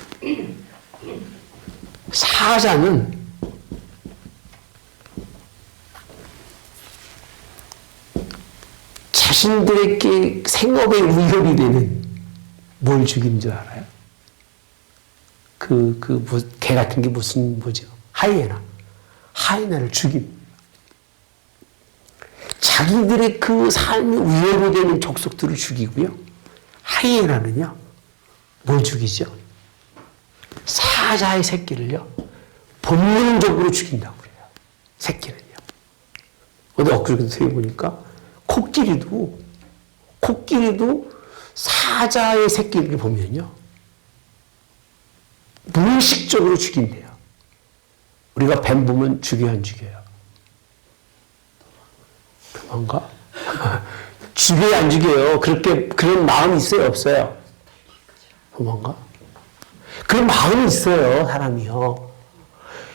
사자는 자신들에게 생업에 위협이 되는 뭘 죽인 줄 알아요? 개 같은 게 뭐죠? 하이에나를 죽입니다. 자기들의 그 삶이 위협이 되는 족속들을 죽이고요. 하이에나는요, 뭘 죽이죠? 사자의 새끼를요, 본능적으로 죽인다고 그래요. 새끼는요. 어디 엊그저께 보니까 코끼리도 사자의 새끼를 보면요, 무의식적으로 죽인대요. 우리가 뱀 보면 죽여요, 안 죽여요? 그런가? 죽여요, 안 죽여요? 그런 마음이 있어요, 없어요? 그런가? 그런 마음이 있어요, 사람이요.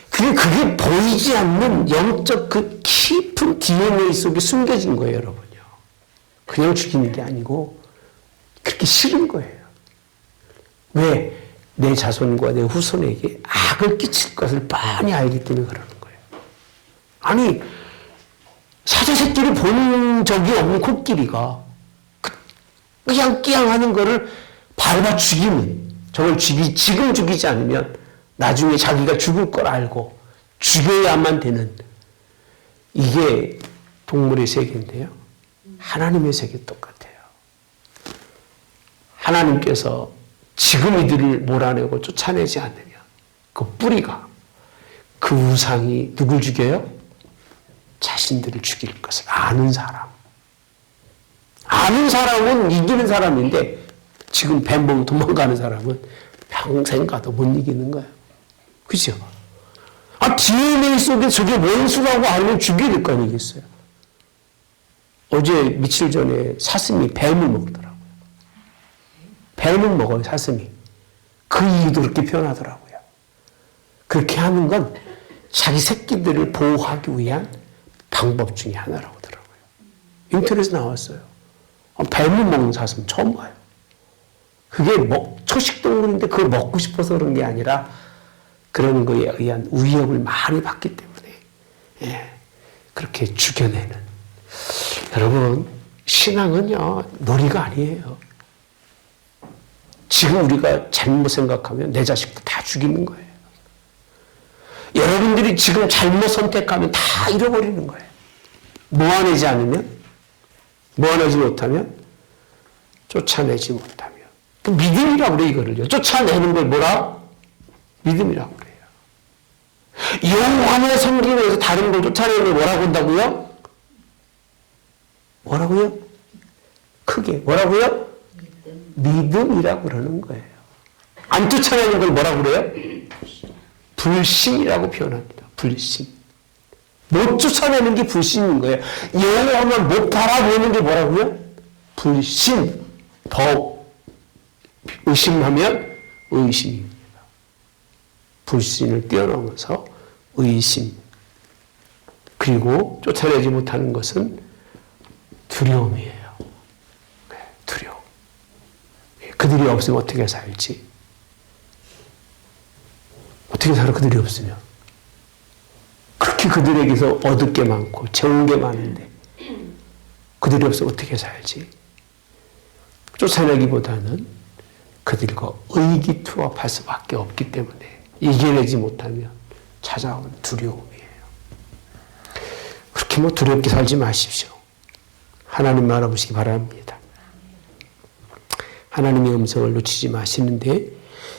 그게 보이지 않는 영적 그 깊은 DNA 속에 숨겨진 거예요, 여러분요. 그냥 죽이는 게 아니고, 그렇게 싫은 거예요. 왜? 내 자손과 내 후손에게 악을 끼칠 것을 뻔히 알기 때문에 그러는 거예요. 아니, 사자 새끼를 본 적이 없는 코끼리가 끼양끼양 하는 거를 밟아 죽이면, 저걸 지금 죽이지 않으면 나중에 자기가 죽을 걸 알고 죽여야만 되는, 이게 동물의 세계인데요. 하나님의 세계 똑같아요. 하나님께서 지금 이들을 몰아내고 쫓아내지 않느냐. 그 뿌리가, 그 우상이 누굴 죽여요? 자신들을 죽일 것을 아는 사람. 아는 사람은 이기는 사람인데 지금 뱀 보고 도망가는 사람은 평생 가도 못 이기는 거예요. 그죠? DNA 속에 저게 원수라고 알면 죽여야 될 거 아니겠어요? 어제 며칠 전에 사슴이 뱀을 먹더라고요. 뱀을 먹어요, 사슴이. 그 이유도 그렇게 표현하더라고요. 그렇게 하는 건 자기 새끼들을 보호하기 위한 방법 중에 하나라고 하더라고요. 인터넷에 나왔어요. 뱀을 먹는 사슴 처음 봐요. 그게 초식동물인데 그걸 먹고 싶어서 그런 게 아니라 그런 거에 의한 위협을 많이 받기 때문에 그렇게 죽여내는. 여러분, 신앙은요, 놀이가 아니에요. 지금 우리가 잘못 생각하면 내 자식도 다 죽이는 거예요. 여러분들이 지금 잘못 선택하면 다 잃어버리는 거예요. 모아내지 않으면, 모아내지 못하면, 쫓아내지 못하면. 그 믿음이라고 그래요, 이거를요. 쫓아내는 걸 뭐라? 믿음이라고 그래요. 영원히 섬기기 위해서 다른 걸 쫓아내는 걸 뭐라고 한다고요? 뭐라고요? 크게. 뭐라고요? 믿음이라고 그러는 거예요. 안 쫓아내는 걸 뭐라고 그래요? 불신이라고 표현합니다. 불신. 못 쫓아내는 게 불신인 거예요. 여호와만 못 바라보는 게 뭐라고요? 불신. 더 의심하면 의심입니다. 불신을 뛰어넘어서 의심, 그리고 쫓아내지 못하는 것은 두려움이에요. 두려움. 그들이 없으면 어떻게 살지? 어떻게 살아, 그들이 없으면? 그렇게 그들에게서 얻을 게 많고 채운 게 많은데 그들이 없으면 어떻게 살지? 쫓아내기보다는 그들과 의기투합할 수밖에 없기 때문에 이겨내지 못하면 찾아오는 두려움이에요. 그렇게 두렵게 살지 마십시오. 하나님 알아보시기 바랍니다. 하나님의 음성을 놓치지 마시는데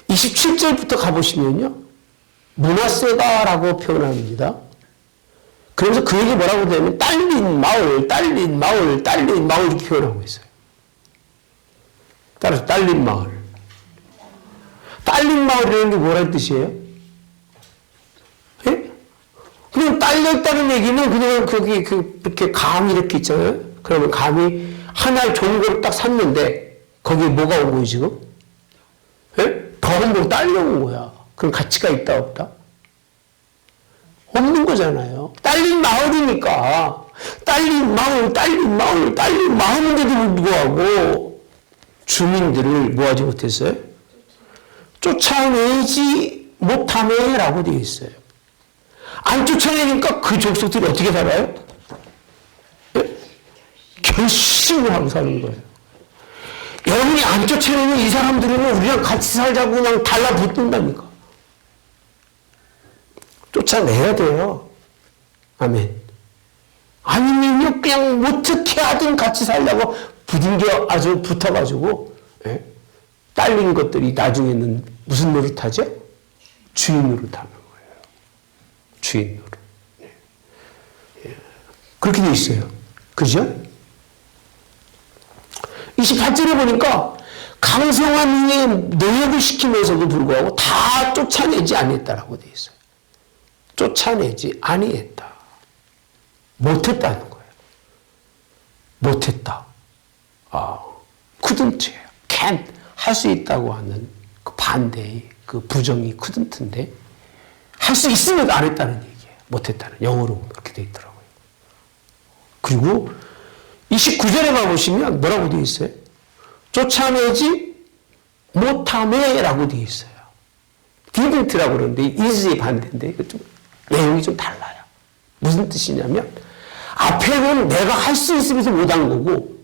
27절부터 가보시면요. 므낫세가라고 표현합니다. 그러면서 그에게 뭐라고 되냐면 딸린 마을, 딸린 마을, 딸린 마을 이렇게 표현하고 있어요. 따라서 딸린 마을. 딸린 마을이라는 게 뭐라는 뜻이에요? 예? 그냥 딸렸다는 얘기는 그냥 거기 이렇게 감이 이렇게 있잖아요. 그러면 감이 하나의 좋은 걸 딱 샀는데 거기에 뭐가 온 거예요 지금? 예? 더운 걸 딸려온 거야. 그럼 가치가 있다 없다? 없는 거잖아요. 딸린 마을이니까 딸린 마을, 딸린 마을, 딸린 마을인데도 불구하고 주민들을 뭐하지 못했어요? 쫓아내지 못하네라고 되어 있어요. 안 쫓아내니까 그 족속들이 어떻게 살아요? 예? 결심을 하고 사는 거예요. 여러분이 안 쫓아내면 이 사람들은 우리랑 같이 살자고 그냥 달라붙는다니까. 쫓아내야 돼요. 아멘. 아니면요, 그냥 어떻게 하든 같이 살려고 부둥겨 아주 붙어가지고, 예? 딸린 것들이 나중에는 무슨 노릇하죠? 주인 노릇하는 거예요. 주인 노릇. 예. 그렇게 돼 있어요. 그죠? 28절에 보니까 강성한 이에 노역을 시키면서도 불구하고 다 쫓아내지 아니했다라고 돼 있어요. 쫓아내지 아니했다. 못했다는 거예요. 못했다. couldn't, can't 할 수 있다고 하는 그 반대의 그 부정이 couldn't인데 할 수 있으면 안 했다는 얘기예요. 못했다는 영어로 그렇게 돼 있더라고요. 그리고 29절에 가보시면 뭐라고 되어 있어요? 쫓아내지 못하매라고 되어 있어요. didn't라고 그러는데 is의 반대인데 내용이 좀 달라요. 무슨 뜻이냐면 앞에는 내가 할 수 있으면서 못한 거고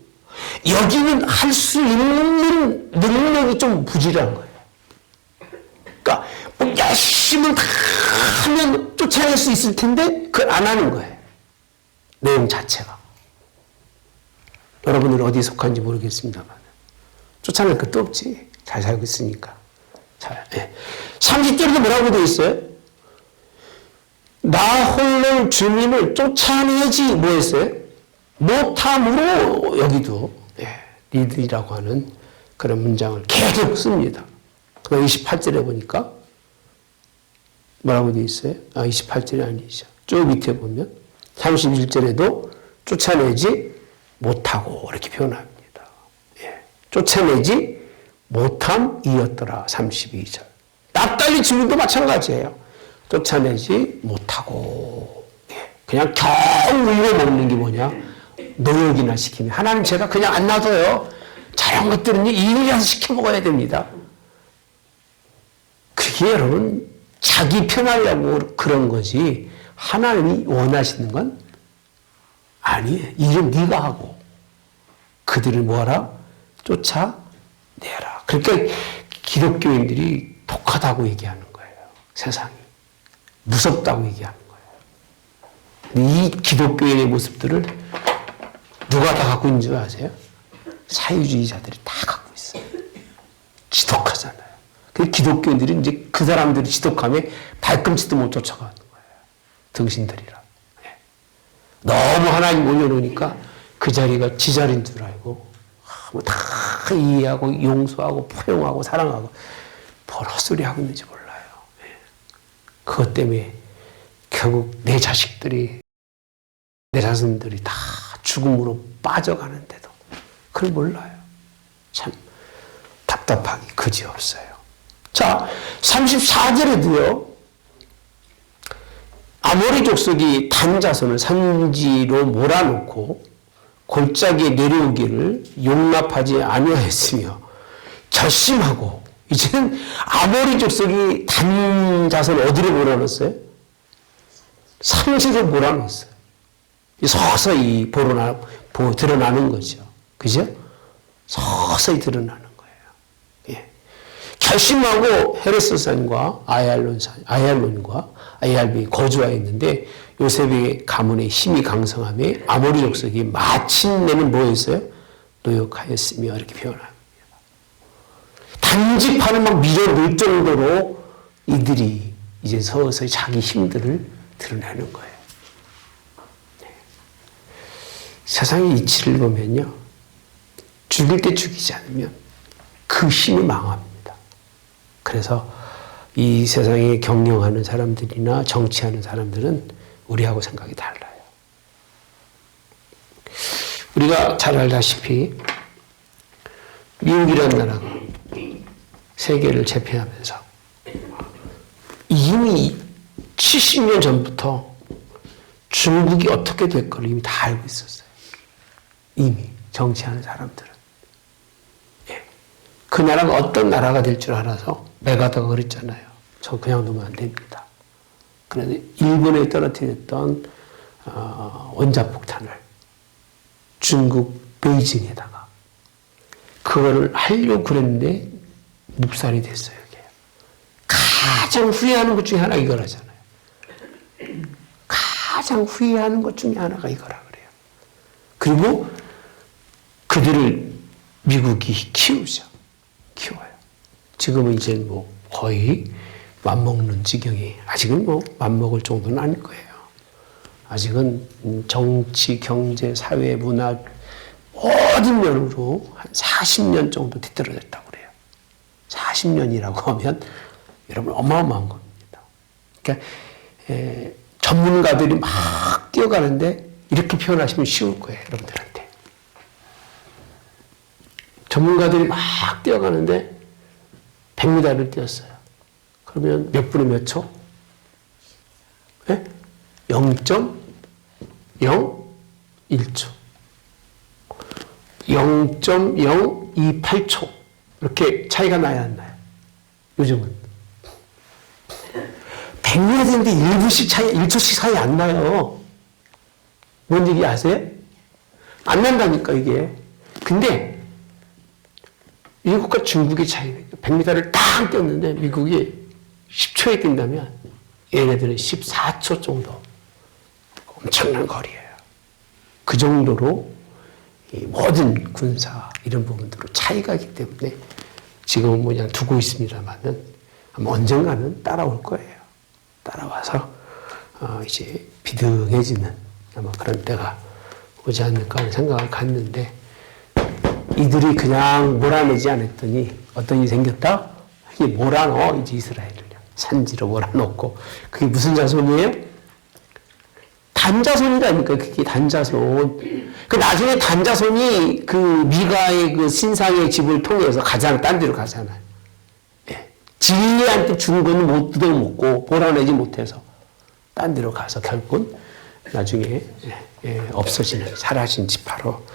여기는 할 수 있는 능력이 좀 부실한 거예요. 그러니까 뭐 열심히 다 하면 쫓아낼 수 있을 텐데 그걸 안 하는 거예요. 내용 자체가. 여러분들은 어디에 속한지 모르겠습니다만 쫓아낼 것도 없지. 잘 살고 있으니까. 잘. 예. 30절에도 뭐라고 되어 있어요? 나 홀로 주민을 쫓아내지 뭐했어요? 못함으로 여기도 니들이라고 하는 그런 문장을 계속 씁니다. 28절에 보니까 뭐라고 되어 있어요? 28절이 아니죠. 저 밑에 보면 31절에도 쫓아내지 못하고 이렇게 표현합니다. 쫓아내지 못함이었더라. 32절. 납달리 주민도 마찬가지예요. 쫓아내지 못하고 그냥 겨우 울려먹는 게 뭐냐? 노역이나 시키면 하나님 제가 그냥 안 놔둬요. 저런 것들은 일이라서 시켜 먹어야 됩니다. 그게 여러분 자기 편하려고 그런 거지 하나님이 원하시는 건 아니에요. 일은 네가 하고 그들을 뭐하라? 쫓아내라. 그러니까 기독교인들이 독하다고 얘기하는 거예요. 세상이. 무섭다고 얘기하는 거예요. 이 기독교인의 모습들을 누가 다 갖고 있는 줄 아세요? 사유주의자들이 다 갖고 있어요. 지독하잖아요. 그 기독교인들이 이제 그 사람들이 지독함에 발꿈치도 못 쫓아가는 거예요. 등신들이라. 너무 하나님 올려놓으니까 그 자리가 지 자리인 줄 알고 다 이해하고 용서하고 포용하고 사랑하고 뭘 헛소리 하고 있는지 몰라요. 그것 때문에 결국 내 자식들이 내 자손들이 다 죽음으로 빠져가는데도 그걸 몰라요. 참 답답하기 그지없어요. 자, 34절에도요. 아모리 족속이 단자손을 산지로 몰아놓고 골짜기에 내려오기를 용납하지 아니하였으며 결심하고 이제는 아모리 족속이 단자손을 어디로 몰아넣었어요? 산지로 몰아넣었어요. 서서히 드러나는 거죠. 그죠? 서서히 드러나는 거예요. 예. 결심하고 헤레스산과 아얄론과 아얄빈이 거주하였는데 요셉의 가문의 힘이 강성함에 아모리 족속이 마침내는 뭐였어요? 노역하였으며 이렇게 표현합니다. 단지파는 막 밀어넣을 정도로 이들이 이제 서서히 자기 힘들을 드러내는 거예요. 네. 세상의 이치를 보면요. 죽일 때 죽이지 않으면 그 힘이 망합니다. 그래서 이 세상에 경영하는 사람들이나 정치하는 사람들은 우리하고 생각이 달라요. 우리가 잘 알다시피 미국이라는 나라가 세계를 제패하면서 이미 70년 전부터 중국이 어떻게 될 걸 이미 다 알고 있었어요. 이미 정치하는 사람들은. 예. 그 나라가 어떤 나라가 될 줄 알아서 메가더가 그랬잖아요. 저 그냥 두면 안 됩니다. 그런데 일본에 떨어뜨렸던 원자폭탄을 중국 베이징에다가 그거를 하려고 그랬는데 묵살이 됐어요. 이게. 가장 후회하는 것 중에 하나 이거라잖아요. 가장 후회하는 것 중에 하나가 이거라 그래요. 그리고 그들을 미국이 키워요. 지금은 이제 뭐 거의 맘먹는 지경이 아직은 뭐 맘먹을 정도는 아닐 거예요. 아직은 정치, 경제, 사회, 문화 모든 면으로 한 40년 정도 뒤떨어졌다고 그래요. 40년이라고 하면 여러분 어마어마한 겁니다. 그러니까 전문가들이 막 뛰어가는데 이렇게 표현하시면 쉬울 거예요. 여러분들한테. 전문가들이 막 뛰어가는데 100m를 뛰었어요. 그러면 몇 분에 몇 초? 네? 0.01초. 0.028초. 이렇게 차이가 나야 안 나요? 요즘은. 100m 되는데 1분씩 차이, 1초씩 차이 안 나요. 뭔 얘기 아세요? 안 난다니까, 이게. 근데, 미국과 중국의 차이는 100m를 딱 뛰었는데 미국이 10초에 뛴다면 얘네들은 14초 정도 엄청난 거리예요. 그 정도로 이 모든 군사 이런 부분들로 차이가 있기 때문에 지금은 그냥 두고 있습니다만은 언젠가는 따라올 거예요. 따라와서 이제 비등해지는 아마 그런 때가 오지 않을까 하는 생각을 갖는데 이들이 그냥 몰아내지 않았더니 어떤 일이 생겼다? 이게 몰아넣어 이제 이스라엘을 산지로 몰아넣고 그게 무슨 자손이에요? 단자손이라니까 그게 단자손. 그 나중에 단자손이 그 미가의 그 신상의 집을 통해서 가잖아, 딴 데로 가잖아요. 예. 진리한테 준 거는 못 뜯어먹고 몰아내지 못해서 딴 데로 가서 결국은 나중에 없어지는 사라진 지파로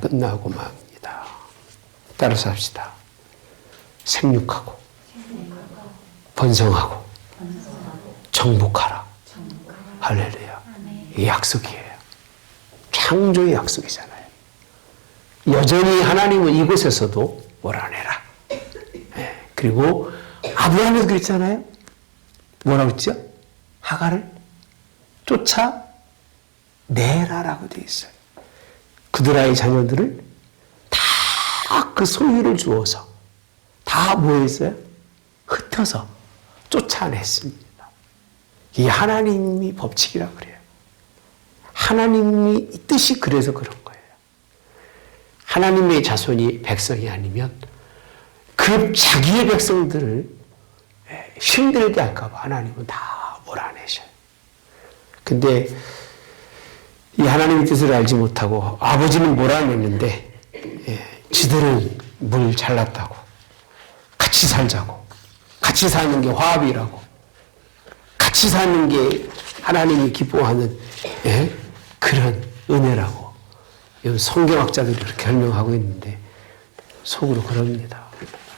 끝나고 맙니다. 따라서 합시다. 생육하고 번성하고 정복하라. 할렐루야. 이 약속이에요. 창조의 약속이잖아요. 여전히 하나님은 이곳에서도 몰아내라. 그리고 아브라함에도 그랬잖아요. 뭐라고 했죠? 하갈을 쫓아내라라고 되어 있어요. 그들의 자녀들을 다 그 소유를 주어서 다 뭐 했어요? 흩어서 쫓아냈습니다. 이게 하나님이 법칙이라 그래요. 하나님이 뜻이 그래서 그런 거예요. 하나님의 자손이 백성이 아니면 그 자기의 백성들을 힘들게 할까봐 하나님은 다 몰아내셔요. 근데 이 하나님의 뜻을 알지 못하고 아버지는 몰아냈는데 지들은 물 잘났다고 같이 살자고 같이 사는 게 화합이라고 같이 사는 게 하나님이 기뻐하는 그런 은혜라고 성경학자들이 그렇게 설명하고 있는데 속으로 그럽니다.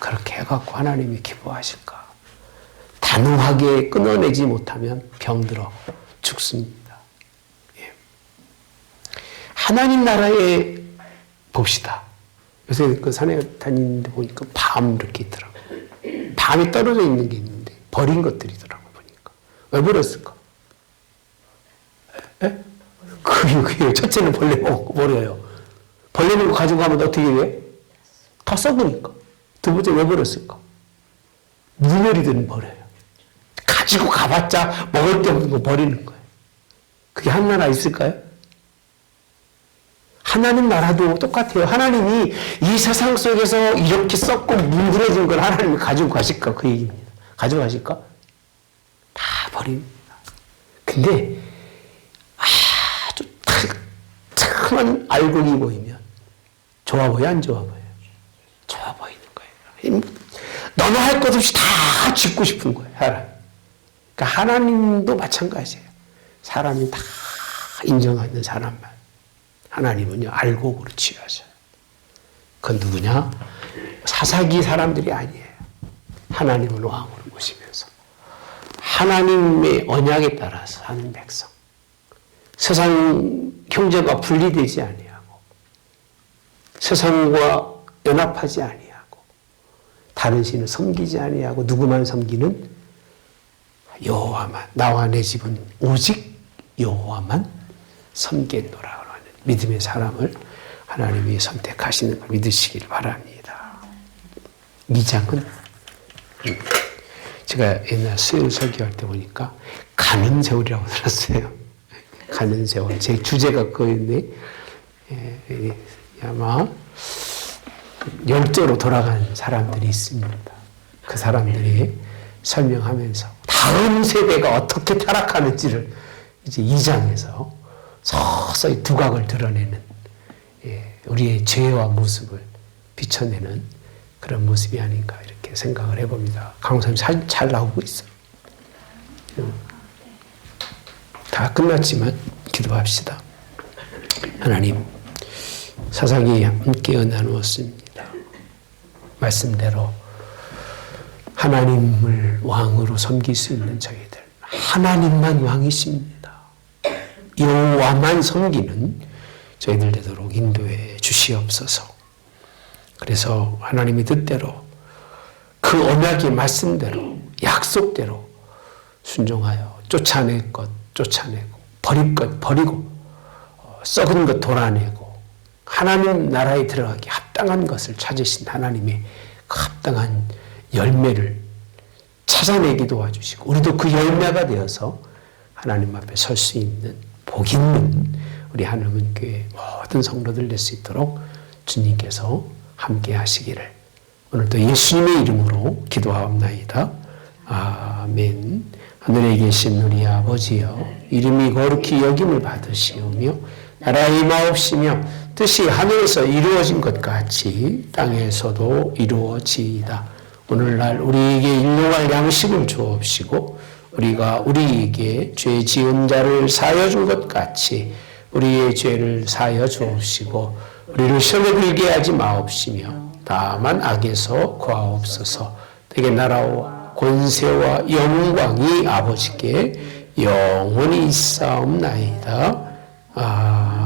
그렇게 해갖고 하나님이 기뻐하실까? 단호하게 끊어내지 못하면 병들어 죽습니다. 예. 하나님 나라에 봅시다. 요새 그 산에 다니는데 보니까 밤 이렇게 있더라고요. 밤이 떨어져 있는 게 있는데 버린 것들이더라고요. 보니까. 왜 버렸을까? 예? 그게 첫째는 벌레 먹고 버려요. 벌레 먹고 가지고 가면 어떻게 돼? 다 썩으니까. 두 번째 왜 버렸을까? 무멸이든 버려요. 가지고 가봤자 먹을 데 없는 거 버리는 거예요. 그게 한 나라 있을까요? 하나님 나라도 똑같아요. 하나님이 이 세상 속에서 이렇게 썩고 문드러진 걸 하나님이 가지고 가실까? 그 얘기입니다. 가져가실까? 다 버립니다. 근데 아주 탁한 알곡이 보이면 좋아 보여, 안 좋아 보여요? 좋아 보이는 거예요. 너무 할 것 없이 다 짓고 싶은 거예요. 하나님. 그러니까 하나님도 마찬가지예요. 사람이 다 인정하는 사람만. 하나님은요, 알곡으로 취하셔요. 그건 누구냐? 사사기 사람들이 아니에요. 하나님을 왕으로 모시면서. 하나님의 언약에 따라서 사는 백성. 세상 형제가 분리되지 아니하고, 세상과 연합하지 아니하고, 다른 신을 섬기지 아니하고, 누구만 섬기는 여호와만, 나와 내 집은 오직 여호와만 섬겠노라. 믿음의 사람을 하나님이 선택하시는 걸 믿으시길 바랍니다. 2장은 제가 옛날 수요일 설교할 때 보니까 가는 세월이라고 들었어요. 가는 세월. 제 주제가 그거였는데 아마 열조로 돌아간 사람들이 있습니다. 그 사람들이 설명하면서 다음 세대가 어떻게 타락하는지를 이제 2장에서 서서히 두각을 드러내는 우리의 죄와 모습을 비춰내는 그런 모습이 아닌가 이렇게 생각을 해봅니다. 강호사님 잘 나오고 있어요. 다 끝났지만 기도합시다. 하나님, 사사기 함께 나누었습니다. 말씀대로 하나님을 왕으로 섬길 수 있는 저희들, 하나님만 왕이십니다. 여호와만 섬기는 저희들 되도록 인도해 주시옵소서. 그래서 하나님의 뜻대로 그 언약의 말씀대로 약속대로 순종하여 쫓아낼 것 쫓아내고 버릴 것 버리고 썩은 것 돌아내고 하나님 나라에 들어가기 합당한 것을 찾으신 하나님의 그 합당한 열매를 찾아내기 도와주시고 우리도 그 열매가 되어서 하나님 앞에 설 수 있는 복 있는 우리 하나님 교회 모든 성도들 될 수 있도록 주님께서 함께 하시기를 오늘도 예수님의 이름으로 기도하옵나이다. 아멘. 하늘에 계신 우리 아버지여, 이름이 거룩히 여김을 받으시오며 나라의 임하옵시며 뜻이 하늘에서 이루어진 것 같이 땅에서도 이루어지이다. 오늘날 우리에게 일용할 양식을 주옵시고 우리가 우리에게 죄 지은 자를 사하여 준 것 같이 우리의 죄를 사하여 주옵시고 우리를 시험에 들게 하지 마옵시며 다만 악에서 구하옵소서. 되게 나라와 권세와 영광이 아버지께 영원히 있사옵나이다. 아멘.